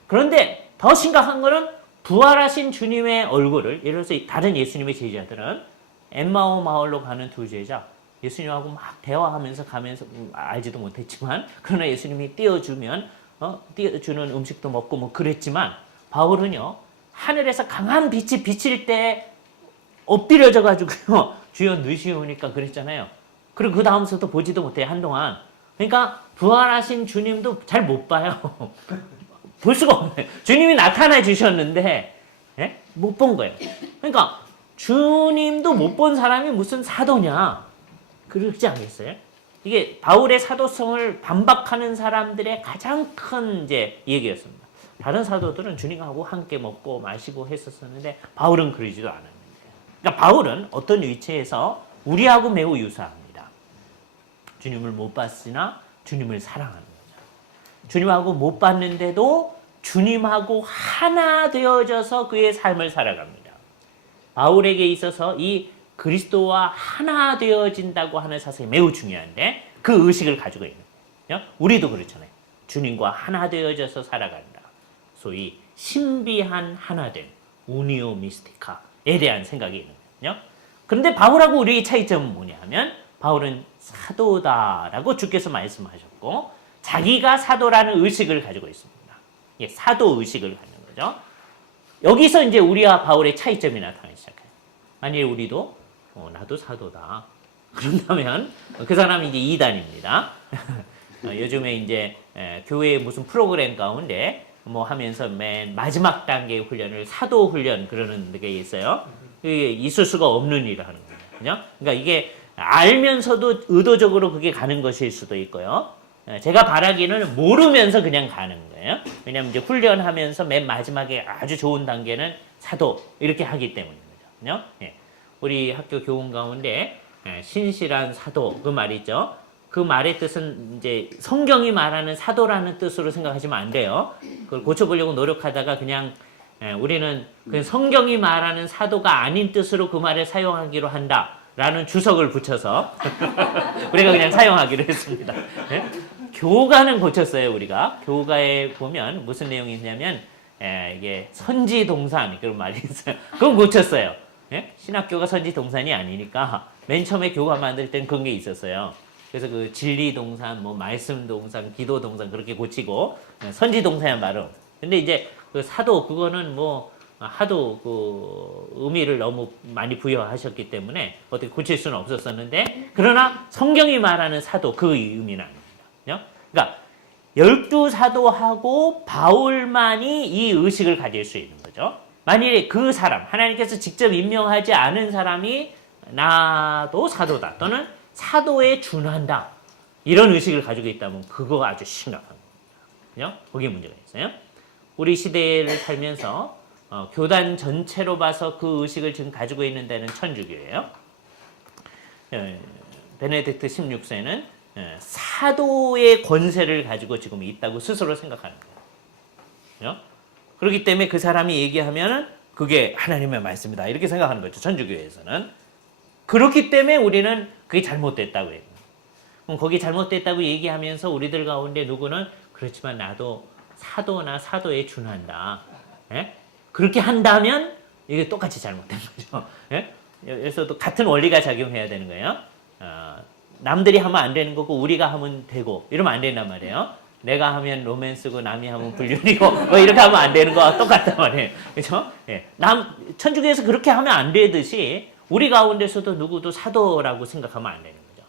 그런데 더 심각한 거는 부활하신 주님의 얼굴을, 예를 들어서 다른 예수님의 제자들은 엠마오 마을로 가는 두 제자, 예수님하고 막 대화하면서 가면서 알지도 못했지만, 그러나 예수님이 띄워주는 음식도 먹고 뭐 그랬지만, 바울은요 하늘에서 강한 빛이 비칠 때 엎드려져 가지고요 주여 누시오니까 그랬잖아요. 그리고 그 다음부터 보지도 못해 한동안. 그러니까 부활하신 주님도 잘 못 봐요. 볼 수가 없네요. 주님이 나타나 주셨는데 못 본 거예요. 그러니까 주님도 못 본 사람이 무슨 사도냐, 그러지 않겠어요? 이게 바울의 사도성을 반박하는 사람들의 가장 큰 이제 얘기였습니다. 다른 사도들은 주님하고 함께 먹고 마시고 했었는데 바울은 그러지도 않아요. 그러니까 바울은 어떤 위치에서 우리하고 매우 유사합니다. 주님을 못 봤으나 주님을 사랑하는 거죠. 주님하고 못 봤는데도 주님하고 하나 되어져서 그의 삶을 살아갑니다. 바울에게 있어서 이 그리스도와 하나 되어진다고 하는 사실이 매우 중요한데, 그 의식을 가지고 있는 거예요. 우리도 그렇잖아요. 주님과 하나 되어져서 살아간다. 소위 신비한 하나됨, 우니오 미스티카에 대한 생각이 있는 거예요. 그런데 바울하고 우리의 차이점은 뭐냐 하면, 바울은 사도다라고 주께서 말씀하셨고 자기가 사도라는 의식을 가지고 있습니다. 사도 의식을 갖는 거죠. 여기서 이제 우리와 바울의 차이점이 나타나기 시작해요. 만약에 우리도 나도 사도다 그런다면 그 사람이 이제 이단입니다. 요즘에 이제 교회의 무슨 프로그램 가운데 뭐 하면서 맨 마지막 단계의 훈련을 사도 훈련 그러는 게 있어요. 그게 있을 수가 없는 일을 하는 거예요. 그러니까 이게 알면서도 의도적으로 그게 가는 것일 수도 있고요. 제가 바라기는 모르면서 그냥 가는 거예요. 왜냐하면 이제 훈련하면서 맨 마지막에 아주 좋은 단계는 사도 이렇게 하기 때문입니다. 우리 학교 교훈 가운데 신실한 사도 그 말 있죠. 그 말의 뜻은 이제 성경이 말하는 사도라는 뜻으로 생각하시면 안 돼요. 그걸 고쳐보려고 노력하다가 그냥 우리는 그냥 성경이 말하는 사도가 아닌 뜻으로 그 말을 사용하기로 한다라는 주석을 붙여서 우리가 그냥 사용하기로 했습니다. 교가는 고쳤어요. 우리가 교가에 보면 무슨 내용이 있냐면 이게 선지동산 그런 말이 있어요. 그건 고쳤어요. 신학교가 선지동산이 아니니까 맨 처음에 교가 만들 땐 그런 게 있었어요. 그래서 그 진리동산, 뭐 말씀동산, 기도동산 그렇게 고치고 선지동산이란 말은. 근데 이제 그 사도 그거는 뭐 하도 그 의미를 너무 많이 부여하셨기 때문에 어떻게 고칠 수는 없었었는데, 그러나 성경이 말하는 사도 그 의미는 아닙니다. 그러니까 12사도하고 바울만이 이 의식을 가질 수 있는 거죠. 만일에 그 사람, 하나님께서 직접 임명하지 않은 사람이 나도 사도다 또는 사도에 준한다 이런 의식을 가지고 있다면 그거 아주 심각한 겁니다. 거기에 문제가 있어요. 우리 시대를 살면서 교단 전체로 봐서 그 의식을 지금 가지고 있는 데는 천주교예요. 베네딕트 16세는 사도의 권세를 가지고 지금 있다고 스스로 생각하는 거예요. 그렇기 때문에 그 사람이 얘기하면 그게 하나님의 말씀이다 이렇게 생각하는 거죠. 천주교에서는. 그렇기 때문에 우리는 그게 잘못됐다고 해요. 그럼 거기 잘못됐다고 얘기하면서 우리들 가운데 누구는 그렇지만 나도 사도나 사도에 준한다. 예? 그렇게 한다면 이게 똑같이 잘못된 거죠. 예? 여기서도 같은 원리가 작용해야 되는 거예요. 남들이 하면 안 되는 거고 우리가 하면 되고 이러면 안 된단 말이에요. 내가 하면 로맨스고 남이 하면 불륜이고 뭐 이렇게 하면 안 되는 거와 똑같단 말이에요. 그렇죠? 예. 천주교에서 그렇게 하면 안 되듯이 우리 가운데서도 누구도 사도라고 생각하면 안 되는 거죠.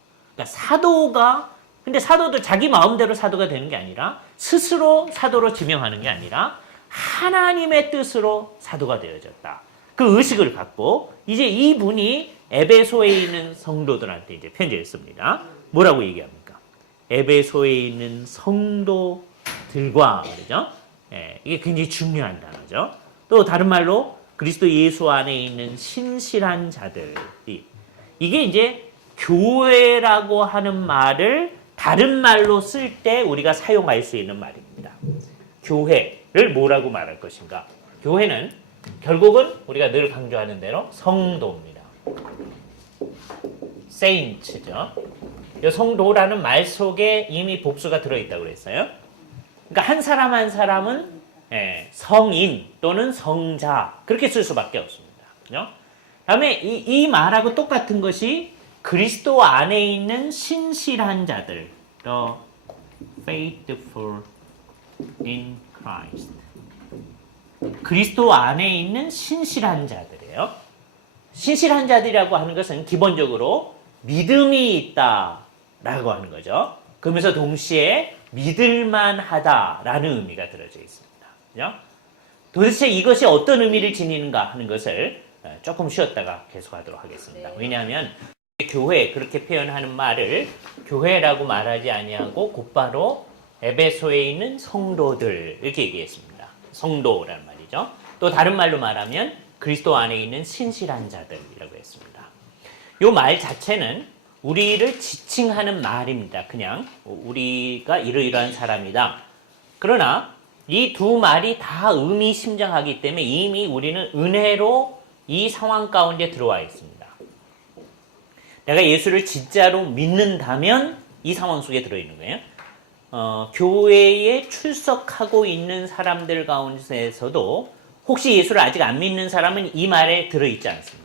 그러니까 근데 사도도 자기 마음대로 사도가 되는 게 아니라 스스로 사도로 지명하는 게 아니라 하나님의 뜻으로 사도가 되어졌다. 그 의식을 갖고 이제 이분이 에베소에 있는 성도들한테 이제 편지를 씁니다. 뭐라고 얘기합니까? 에베소에 있는 성도들과 그러죠? 예, 이게 굉장히 중요한 단어죠. 또 다른 말로 그리스도 예수 안에 있는 신실한 자들이 이게 이제 교회라고 하는 말을 다른 말로 쓸 때 우리가 사용할 수 있는 말입니다. 교회를 뭐라고 말할 것인가? 교회는 결국은 우리가 늘 강조하는 대로 성도입니다. saints죠. 이 성도라는 말 속에 이미 복수가 들어있다고 그랬어요. 그러니까 한 사람 한 사람은 성인 또는 성자 그렇게 쓸 수밖에 없습니다. 그죠? 다음에 이 말하고 똑같은 것이 그리스도 안에 있는 신실한 자들, the faithful in Christ. 그리스도 안에 있는 신실한 자들이에요. 신실한 자들이라고 하는 것은 기본적으로 믿음이 있다라고 하는 거죠. 그러면서 동시에 믿을만하다라는 의미가 들어져 있습니다. 그죠? 도대체 이것이 어떤 의미를 지니는가 하는 것을 조금 쉬었다가 계속하도록 하겠습니다. 왜냐하면 교회 그렇게 표현하는 말을 교회라고 말하지 아니하고 곧바로 에베소에 있는 성도들 이렇게 얘기했습니다. 성도라는 말이죠. 또 다른 말로 말하면 그리스도 안에 있는 신실한 자들이라고 했습니다. 이 말 자체는 우리를 지칭하는 말입니다. 그냥 우리가 이러이러한 사람이다. 그러나 이 두 말이 다 의미심장하기 때문에 이미 우리는 은혜로 이 상황 가운데 들어와 있습니다. 내가 예수를 진짜로 믿는다면 이 상황 속에 들어있는 거예요. 교회에 출석하고 있는 사람들 가운데서도 혹시 예수를 아직 안 믿는 사람은 이 말에 들어있지 않습니다.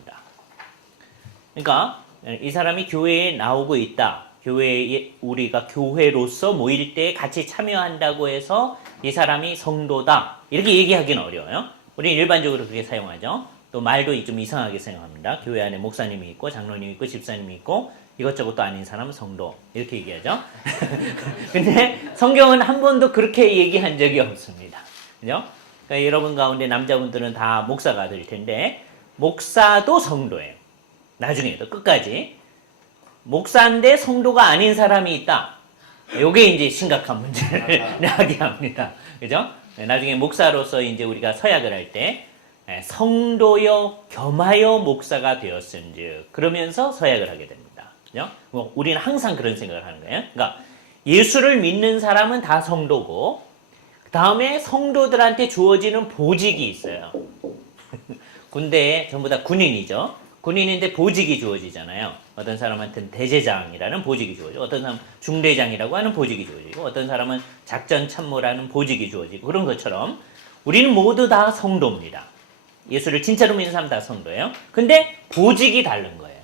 그러니까 이 사람이 교회에 나오고 있다. 교회에 우리가 교회로서 모일 때 같이 참여한다고 해서 이 사람이 성도다. 이렇게 얘기하기는 어려워요. 우리는 일반적으로 그렇게 사용하죠. 또 말도 좀 이상하게 생각합니다. 교회 안에 목사님이 있고 장로님이 있고 집사님이 있고 이것저것도 아닌 사람은 성도 이렇게 얘기하죠. 근데 성경은 한 번도 그렇게 얘기한 적이 없습니다. 그죠? 그러니까 여러분 가운데 남자분들은 다 목사가 될 텐데 목사도 성도예요. 나중에도 끝까지 목사인데 성도가 아닌 사람이 있다. 이게 이제 심각한 문제를 야기합니다. 그죠? 나중에 목사로서 이제 우리가 서약을 할 때 성도여 겸하여 목사가 되었은즉 그러면서 서약을 하게 됩니다. 그죠? 뭐 우리는 항상 그런 생각을 하는 거예요. 그러니까 예수를 믿는 사람은 다 성도고 그 다음에 성도들한테 주어지는 보직이 있어요. 군대에 전부 다 군인이죠. 군인인데 보직이 주어지잖아요. 어떤 사람한테는 대제장이라는 보직이 주어지고 어떤 사람은 중대장이라고 하는 보직이 주어지고 어떤 사람은 작전 참모라는 보직이 주어지고 그런 것처럼 우리는 모두 다 성도입니다. 예수를 진짜로 믿는 사람 다 성도예요. 근데 보직이 다른 거예요.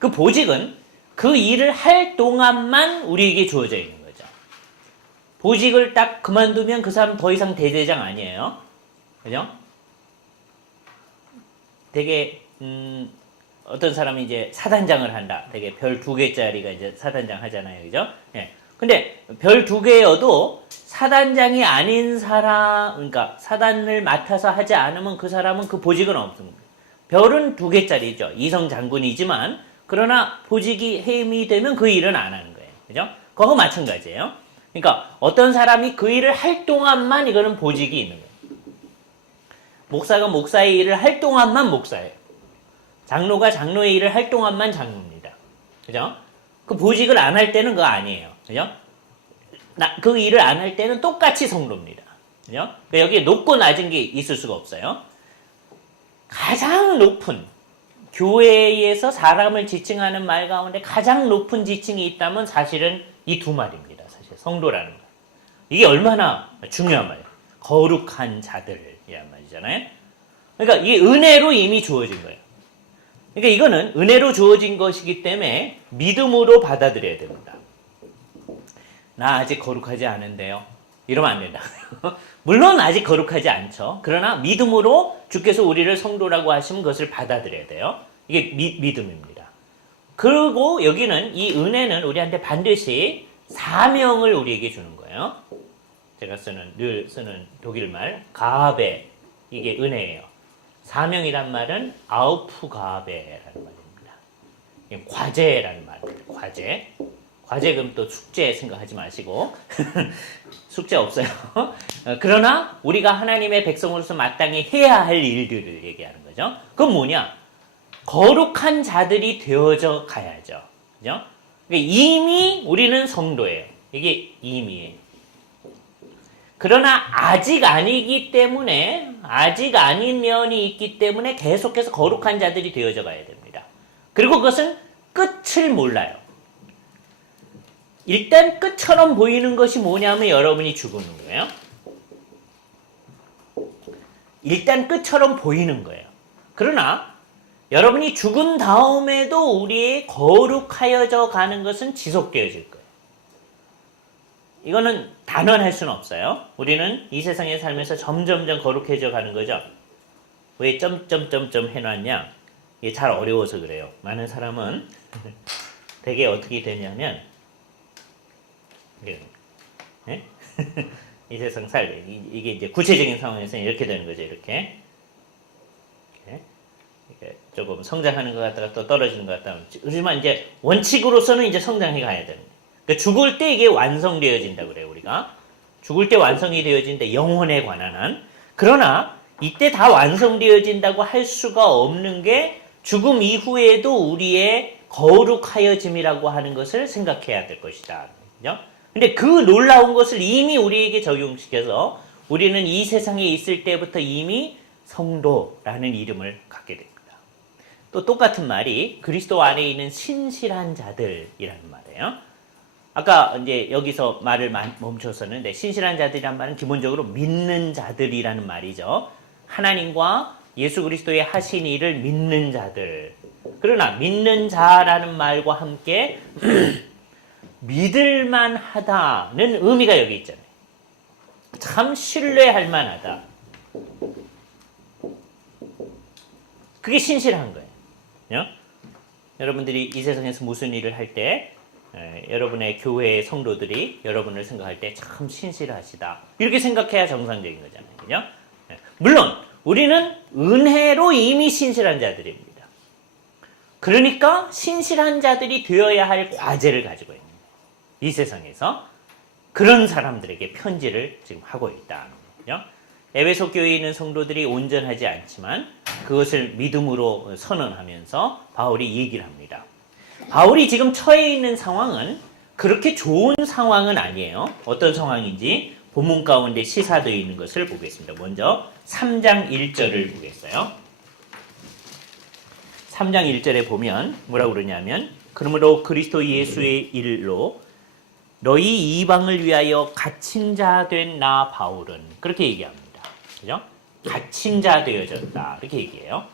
그 보직은 그 일을 할 동안만 우리에게 주어져 있는 거죠. 보직을 딱 그만두면 그 사람 더 이상 대제장 아니에요. 그죠? 되게 어떤 사람이 이제 사단장을 한다. 되게 별 2개짜리가 이제 사단장 하잖아요. 그죠? 예. 근데 별 2개여도 사단장이 아닌 사람, 그러니까 사단을 맡아서 하지 않으면 그 사람은 그 보직은 없습니다. 별은 2개짜리죠. 이성 장군이지만, 그러나 보직이 해임이 되면 그 일은 안 하는 거예요. 그죠? 그거 마찬가지예요. 그러니까 어떤 사람이 그 일을 할 동안만 이거는 보직이 있는 거예요. 목사가 목사의 일을 할 동안만 목사예요. 장로가 장로의 일을 할 동안만 장로입니다. 그죠? 그 보직을 안 할 때는 그거 아니에요. 그죠? 그 일을 안 할 때는 똑같이 성도입니다. 그죠? 그러니까 여기에 높고 낮은 게 있을 수가 없어요. 가장 높은 교회에서 사람을 지칭하는 말 가운데 가장 높은 지칭이 있다면 사실은 이 두 말입니다. 사실 성도라는 말. 이게 얼마나 중요한 말이에요. 거룩한 자들이란 말이잖아요. 그러니까 이게 은혜로 이미 주어진 거예요. 그러니까 이거는 은혜로 주어진 것이기 때문에 믿음으로 받아들여야 됩니다. 나 아직 거룩하지 않은데요. 이러면 안 된다. 물론 아직 거룩하지 않죠. 그러나 믿음으로 주께서 우리를 성도라고 하시면 그것을 받아들여야 돼요. 이게 믿음입니다. 그리고 여기는 이 은혜는 우리한테 반드시 사명을 우리에게 주는 거예요. 제가 늘 쓰는 독일말 가베, 이게 은혜예요. 사명이란 말은 아우프가베라는 말입니다. 과제라는 말입니다. 과제. 과제 그럼 또 숙제 생각하지 마시고 숙제 없어요. 그러나 우리가 하나님의 백성으로서 마땅히 해야 할 일들을 얘기하는 거죠. 그건 뭐냐? 거룩한 자들이 되어져 가야죠. 그죠? 그러니까 이미 우리는 성도예요. 이게 이미예요. 그러나 아직 아니기 때문에, 아직 아닌 면이 있기 때문에 계속해서 거룩한 자들이 되어져 가야 됩니다. 그리고 그것은 끝을 몰라요. 일단 끝처럼 보이는 것이 뭐냐면 여러분이 죽는 거예요. 일단 끝처럼 보이는 거예요. 그러나 여러분이 죽은 다음에도 우리의 거룩하여져 가는 것은 지속되어질 거예요. 이거는 단언할 수는 없어요. 우리는 이 세상에 살면서 점점점 거룩해져 가는 거죠. 왜 점점점점 해놨냐? 이게 잘 어려워서 그래요. 많은 사람은 되게 어떻게 되냐면 네? 이 세상 이게 이제 구체적인 상황에서는 이렇게 되는 거죠. 이렇게 조금 성장하는 것 같다가 또 떨어지는 것 같다. 하지만 이제 원칙으로서는 이제 성장해 가야 됩니다. 그러니까 죽을 때 이게 완성되어진다고 그래요. 우리가 죽을 때 완성이 되어진데 영혼에 관한 한. 그러나 이때 다 완성되어진다고 할 수가 없는 게 죽음 이후에도 우리의 거룩하여짐이라고 하는 것을 생각해야 될 것이다. 그죠? 근데 그 놀라운 것을 이미 우리에게 적용시켜서 우리는 이 세상에 있을 때부터 이미 성도라는 이름을 갖게 됩니다. 또 똑같은 말이 그리스도 안에 있는 신실한 자들이라는 말이에요. 아까 이제 여기서 말을 멈췄었는데 신실한 자들이란 말은 기본적으로 믿는 자들이라는 말이죠. 하나님과 예수 그리스도의 하신 일을 믿는 자들. 그러나 믿는 자라는 말과 함께 믿을만 하다는 의미가 여기 있잖아요. 참 신뢰할 만하다. 그게 신실한 거예요. 여러분들이 이 세상에서 무슨 일을 할 때 여러분의 교회의 성도들이 여러분을 생각할 때 참 신실하시다. 이렇게 생각해야 정상적인 거잖아요. 그죠? 물론 우리는 은혜로 이미 신실한 자들입니다. 그러니까 신실한 자들이 되어야 할 과제를 가지고 있는 거예요. 이 세상에서 그런 사람들에게 편지를 지금 하고 있다는 거죠. 에베소 교회에 있는 성도들이 온전하지 않지만 그것을 믿음으로 선언하면서 바울이 얘기를 합니다. 바울이 지금 처해 있는 상황은 그렇게 좋은 상황은 아니에요. 어떤 상황인지 본문 가운데 시사되어 있는 것을 보겠습니다. 먼저 3장 1절을 보겠어요. 3장 1절에 보면 뭐라고 그러냐면 그러므로 그리스도 예수의 일로 너희 이방을 위하여 갇힌 자 된 나 바울은 그렇게 얘기합니다. 그죠? 갇힌 자 되어졌다. 이렇게 얘기해요.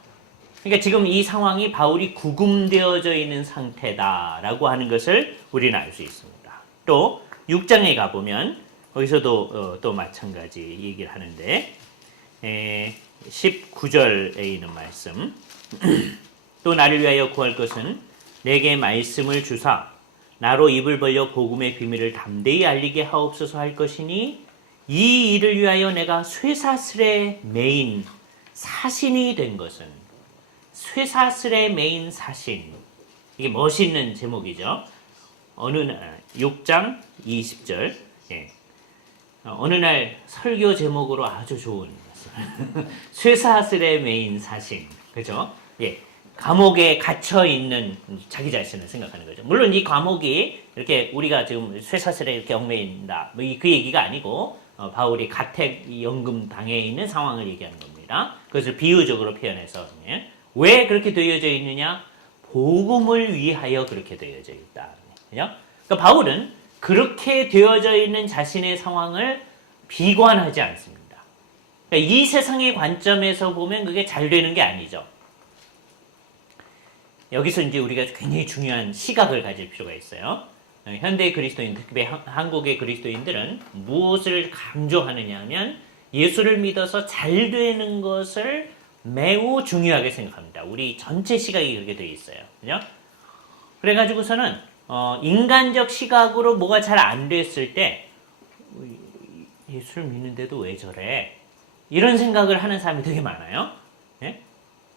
그러니까 지금 이 상황이 바울이 구금되어져 있는 상태다라고 하는 것을 우리는 알 수 있습니다. 또 6장에 가보면 거기서도 또 마찬가지 얘기를 하는데 19절에 있는 말씀 또 나를 위하여 구할 것은 내게 말씀을 주사 나로 입을 벌려 복음의 비밀을 담대히 알리게 하옵소서 할 것이니 이 일을 위하여 내가 쇠사슬에 매인 사신이 된 것은 쇠사슬에 매인 사신 이게 멋있는 제목이죠. 어느 날 6장 20절 어느 날 설교 제목으로 아주 좋은 쇠사슬에 매인 사신 그죠? 감옥에 갇혀 있는 자기 자신을 생각하는 거죠. 물론 이 감옥이 이렇게 우리가 지금 쇠사슬에 이렇게 얽매인다 그 얘기가 아니고 바울이 가택연금 당해 있는 상황을 얘기하는 겁니다. 그것을 비유적으로 표현해서 왜 그렇게 되어져 있느냐? 복음을 위하여 그렇게 되어져 있다. 그죠? 그러니까 바울은 그렇게 되어져 있는 자신의 상황을 비관하지 않습니다. 그러니까 이 세상의 관점에서 보면 그게 잘 되는 게 아니죠. 여기서 이제 우리가 굉장히 중요한 시각을 가질 필요가 있어요. 현대 그리스도인, 특히 한국의 그리스도인들은 무엇을 강조하느냐 하면 예수를 믿어서 잘 되는 것을 매우 중요하게 생각합니다. 우리 전체 시각이 그렇게 되어 있어요. 그죠? 그래가지고서는 인간적 시각으로 뭐가 잘 안 됐을 때 예수를 믿는데도 왜 저래? 이런 생각을 하는 사람이 되게 많아요. 예?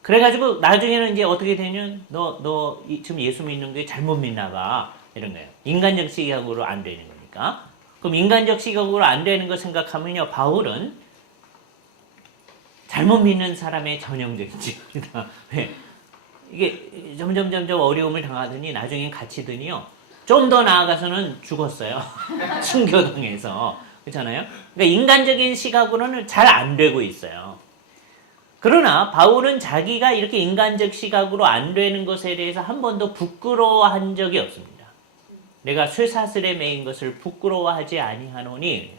그래가지고 나중에는 이제 어떻게 되냐면 너 지금 예수 믿는 게 잘못 믿나 봐. 이런 거예요. 인간적 시각으로 안 되는 거니까. 그럼 인간적 시각으로 안 되는 거 생각하면요. 바울은 잘못 믿는 사람의 전형적인 지입니다. 네. 이게 점점 어려움을 당하더니 나중에 갇히더니요. 좀 더 나아가서는 죽었어요. 순교당해서. 그렇잖아요? 그러니까 인간적인 시각으로는 잘 안 되고 있어요. 그러나 바울은 자기가 이렇게 인간적 시각으로 안 되는 것에 대해서 한 번도 부끄러워한 적이 없습니다. 내가 쇠사슬에 매인 것을 부끄러워하지 아니하노니.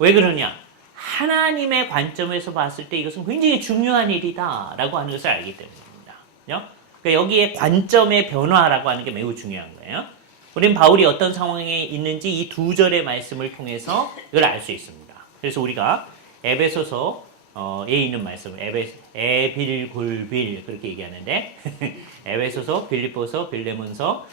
왜 그러냐? 하나님의 관점에서 봤을 때 이것은 굉장히 중요한 일이다라고 하는 것을 알기 때문입니다. 그러니까 여기에 관점의 변화라고 하는 게 매우 중요한 거예요. 우리는 바울이 어떤 상황에 있는지 이 두 절의 말씀을 통해서 이걸 알 수 있습니다. 그래서 우리가 에베소서 에 있는 말씀, 에빌골빌 그렇게 얘기하는데 에베소서, 빌립보서, 빌레몬서,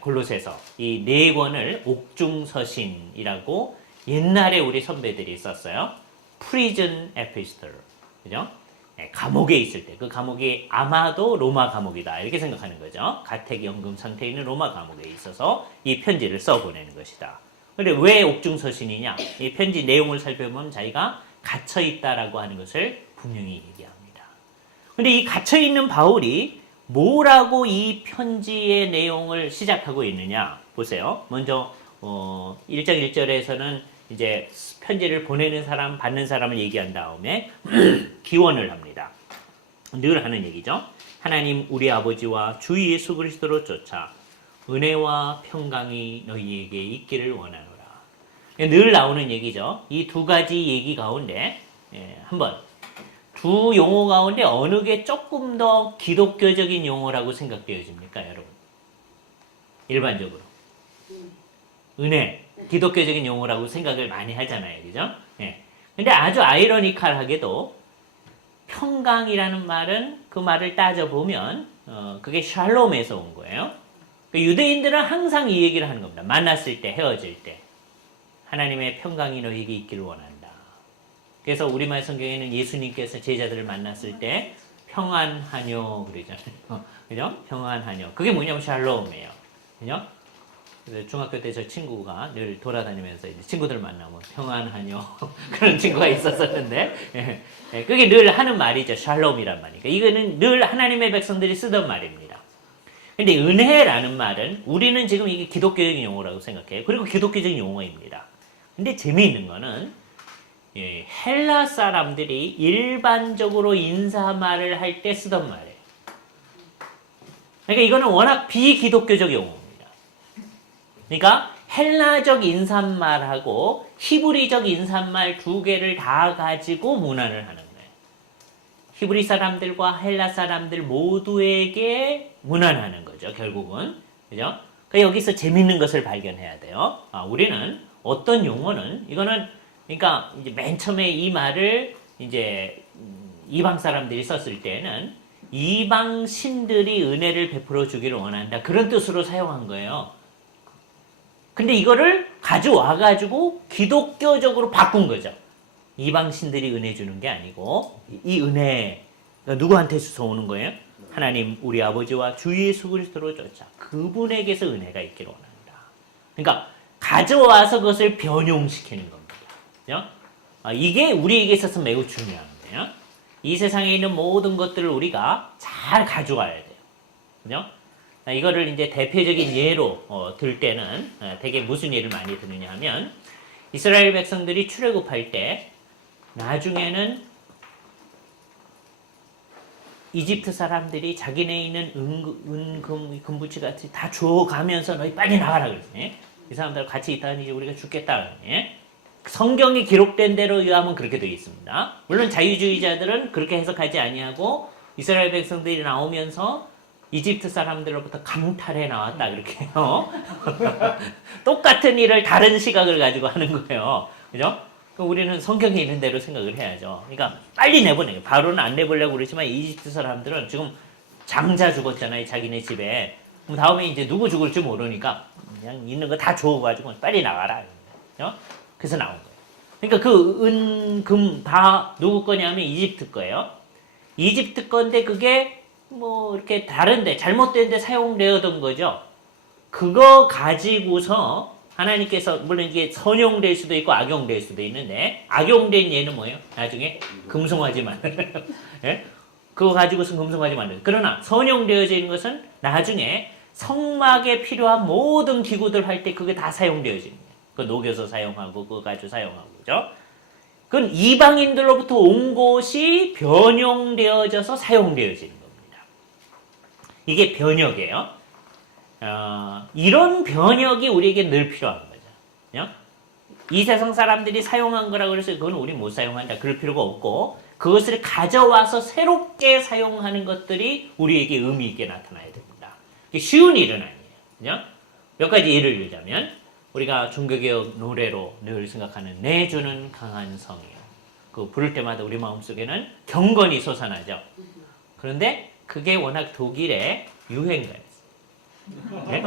골로새서 이 네 권을 옥중서신이라고 옛날에 우리 선배들이 썼어요. 프리즌 에피스톨, 그죠? 감옥에 있을 때 그 감옥이 아마도 로마 감옥이다 이렇게 생각하는 거죠. 가택연금 상태에 있는 로마 감옥에 있어서 이 편지를 써보내는 것이다. 그런데 왜 옥중서신이냐? 이 편지 내용을 살펴보면 자기가 갇혀 있다라고 하는 것을 분명히 얘기합니다. 그런데 이 갇혀 있는 바울이 뭐라고 이 편지의 내용을 시작하고 있느냐? 보세요. 먼저 1장 1절에서는 이제 편지를 보내는 사람, 받는 사람을 얘기한 다음에 기원을 합니다. 늘 하는 얘기죠. 하나님 우리 아버지와 주 예수 그리스도로 쫓아 은혜와 평강이 너희에게 있기를 원하노라. 늘 나오는 얘기죠. 이 두 가지 얘기 가운데 한번 두 용어 가운데 어느 게 조금 더 기독교적인 용어라고 생각되어집니까, 여러분? 일반적으로 은혜, 기독교적인 용어라고 생각을 많이 하잖아요, 그죠? 근데 아주 아이러니컬하게도 평강이라는 말은 그 말을 따져보면 그게 샬롬에서 온 거예요. 유대인들은 항상 이 얘기를 하는 겁니다. 만났을 때, 헤어질 때 하나님의 평강이 너희에게 있기를 원한다. 그래서 우리말 성경에는 예수님께서 제자들을 만났을 때 평안하뇨 그러잖아요. 그죠? 평안하뇨. 그게 뭐냐면 샬롬이에요. 그죠? 그래서 중학교 때 저 친구가 늘 돌아다니면서 이제 친구들 만나면 평안하뇨 그런 친구가 있었었는데 그게 늘 하는 말이죠. 샬롬이란 말이니까 이거는 늘 하나님의 백성들이 쓰던 말입니다. 근데 은혜라는 말은 우리는 지금 이게 기독교적인 용어라고 생각해요. 그리고 기독교적인 용어입니다. 근데 재미있는 거는 헬라 사람들이 일반적으로 인사말을 할 때 쓰던 말이에요. 그러니까 이거는 워낙 비기독교적 용어입니다. 그러니까 헬라적 인사말하고 히브리적 인사말 두 개를 다 가지고 문안을 하는 거예요. 히브리 사람들과 헬라 사람들 모두에게 문안하는 거죠, 결국은. 그죠? 그러니까 여기서 재밌는 것을 발견해야 돼요. 우리는 어떤 용어는, 이거는, 그러니까 이제 맨 처음에 이 말을 이제 이방 사람들이 썼을 때는 이방 신들이 은혜를 베풀어 주기를 원한다. 그런 뜻으로 사용한 거예요. 근데 이거를 가져와가지고 기독교적으로 바꾼 거죠. 이방 신들이 은혜 주는 게 아니고, 이 은혜, 누구한테서 오는 거예요? 하나님, 우리 아버지와 주 예수 그리스도로 쫓아 그분에게서 은혜가 있기를 원한다. 그러니까, 가져와서 그것을 변용시키는 겁니다. 그죠? 이게 우리에게 있어서 매우 중요한 거예요. 이 세상에 있는 모든 것들을 우리가 잘 가져와야 돼요. 그죠? 이거를 이제 대표적인 예로 들 때는 되게 무슨 예를 많이 드느냐 하면 이스라엘 백성들이 출애굽할 때 나중에는 이집트 사람들이 자기네 있는 금부치 같이 다 줘가면서 너희 빨리 나가라 그랬지. 이 사람들 같이 있다니 이제 우리가 죽겠다. 성경이 기록된 대로 의하면 그렇게 되어 있습니다. 물론 자유주의자들은 그렇게 해석하지 아니하고 이스라엘 백성들이 나오면서 이집트 사람들로부터 강탈해 나왔다 그렇게요. 똑같은 일을 다른 시각을 가지고 하는 거예요. 그죠? 우리는 성경에 있는 대로 생각을 해야죠. 그러니까 빨리 내보내요. 바로는 안 내보려고 그러지만 이집트 사람들은 지금 장자 죽었잖아요. 자기네 집에. 그럼 다음에 이제 누구 죽을지 모르니까 그냥 있는 거 다 줘가지고 빨리 나가라. 그죠? 그래서 나온 거예요. 그러니까 그 은, 금 다 누구 거냐면 이집트 거예요. 이집트 건데 그게 뭐 이렇게 다른데 잘못된 데 사용되었던 거죠. 그거 가지고서 하나님께서 물론 이게 선용될 수도 있고 악용될 수도 있는데 악용된 예는 뭐예요? 나중에 금송아지 만들어요. 예? 그거 가지고서 금송아지 만들어요. 그러나 선용되어져 있는 것은 나중에 성막에 필요한 모든 기구들 할 때 그게 다 사용되어지는 거예요. 그 녹여서 사용하고 그거 가지고 사용하고 그죠? 그건 이방인들로부터 온 것이 변용되어져서 사용되어지는 겁니다. 이게 변역이에요. 이런 변역이 우리에게 늘 필요한 거죠. 이 세상 사람들이 사용한 거라고 해서 그건 우리 못 사용한다. 그럴 필요가 없고 그것을 가져와서 새롭게 사용하는 것들이 우리에게 의미 있게 나타나야 됩니다. 이게 쉬운 일은 아니에요. 몇 가지 예를 들자면 우리가 종교개혁 노래로 늘 생각하는 내 주는 강한 성이요. 그 부를 때마다 우리 마음속에는 경건이 솟아나죠. 그런데 그게 워낙 독일의 유행가예요. 네?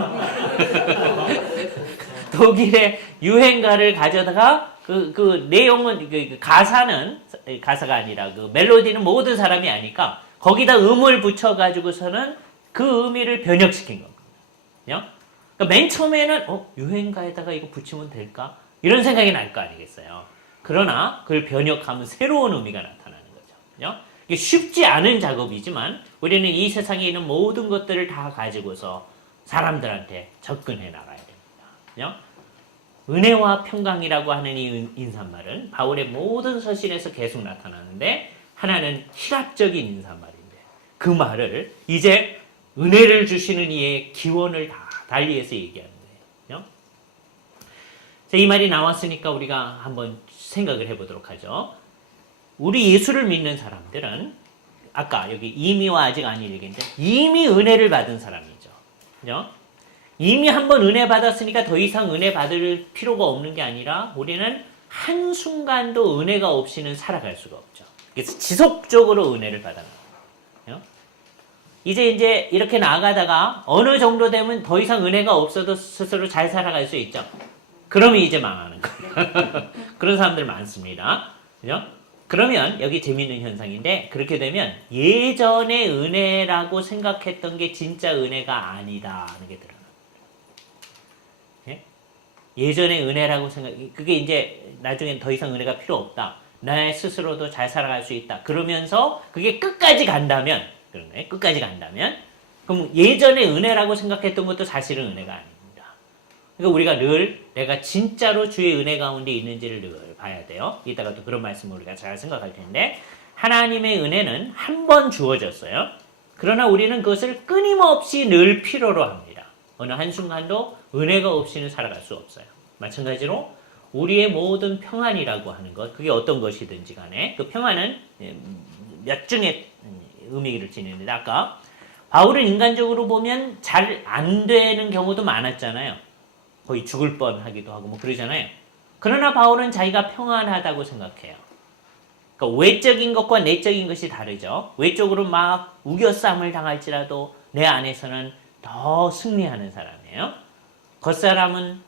독일의 유행가를 가져다가 그 내용은 그 가사가 아니라 그 멜로디는 모든 사람이 아니까 거기다 음을 붙여가지고서는 그 의미를 변형시킨 겁니다. 그러니까 맨 처음에는 유행가에다가 이거 붙이면 될까? 이런 생각이 날 거 아니겠어요. 그러나 그걸 변형하면 새로운 의미가 나타나는 거죠. 이게 쉽지 않은 작업이지만 우리는 이 세상에 있는 모든 것들을 다 가지고서 사람들한테 접근해 나가야 됩니다. 은혜와 평강이라고 하는 이 인사말은 바울의 모든 서신에서 계속 나타나는데 하나는 희랍적인 인사말인데 그 말을 이제 은혜를 주시는 이의 기원을 다 달리해서 얘기하는 거예요. 이 말이 나왔으니까 우리가 한번 생각을 해보도록 하죠. 우리 예수를 믿는 사람들은 아까 여기 이미와 아직 아닌 얘기인데 이미 은혜를 받은 사람이죠. 그죠? 이미 한번 은혜 받았으니까 더 이상 은혜 받을 필요가 없는 게 아니라 우리는 한순간도 은혜가 없이는 살아갈 수가 없죠. 그래서 지속적으로 은혜를 받아나가요. 이제 이렇게 나아가다가 어느 정도 되면 더 이상 은혜가 없어도 스스로 잘 살아갈 수 있죠. 그러면 이제 망하는 거예요. 그런 사람들 많습니다. 그죠? 그러면 여기 재미있는 현상인데 그렇게 되면 예전의 은혜라고 생각했던 게 진짜 은혜가 아니다 하는 게 드러납니다. 예전의 은혜라고 그게 이제 나중엔 더 이상 은혜가 필요 없다. 나 스스로도 잘 살아갈 수 있다. 그러면서 그게 끝까지 간다면 그럼 예전의 은혜라고 생각했던 것도 사실은 은혜가 아닙니다. 그러니까 우리가 늘 내가 진짜로 주의 은혜 가운데 있는지를 늘 봐야 돼요. 이따가 또 그런 말씀을 우리가 잘 생각할 텐데 하나님의 은혜는 한 번 주어졌어요. 그러나 우리는 그것을 끊임없이 늘 필요로 합니다. 어느 한순간도 은혜가 없이는 살아갈 수 없어요. 마찬가지로 우리의 모든 평안이라고 하는 것, 그게 어떤 것이든지 간에 그 평안은 몇 중의 의미를 지닙니다. 아까 바울은 인간적으로 보면 잘 안 되는 경우도 많았잖아요. 거의 죽을 뻔하기도 하고 뭐 그러잖아요. 그러나 바울은 자기가 평안하다고 생각해요. 그러니까 외적인 것과 내적인 것이 다르죠. 외적으로 막 우겨싸움을 당할지라도 내 안에서는 더 승리하는 사람이에요. 겉사람은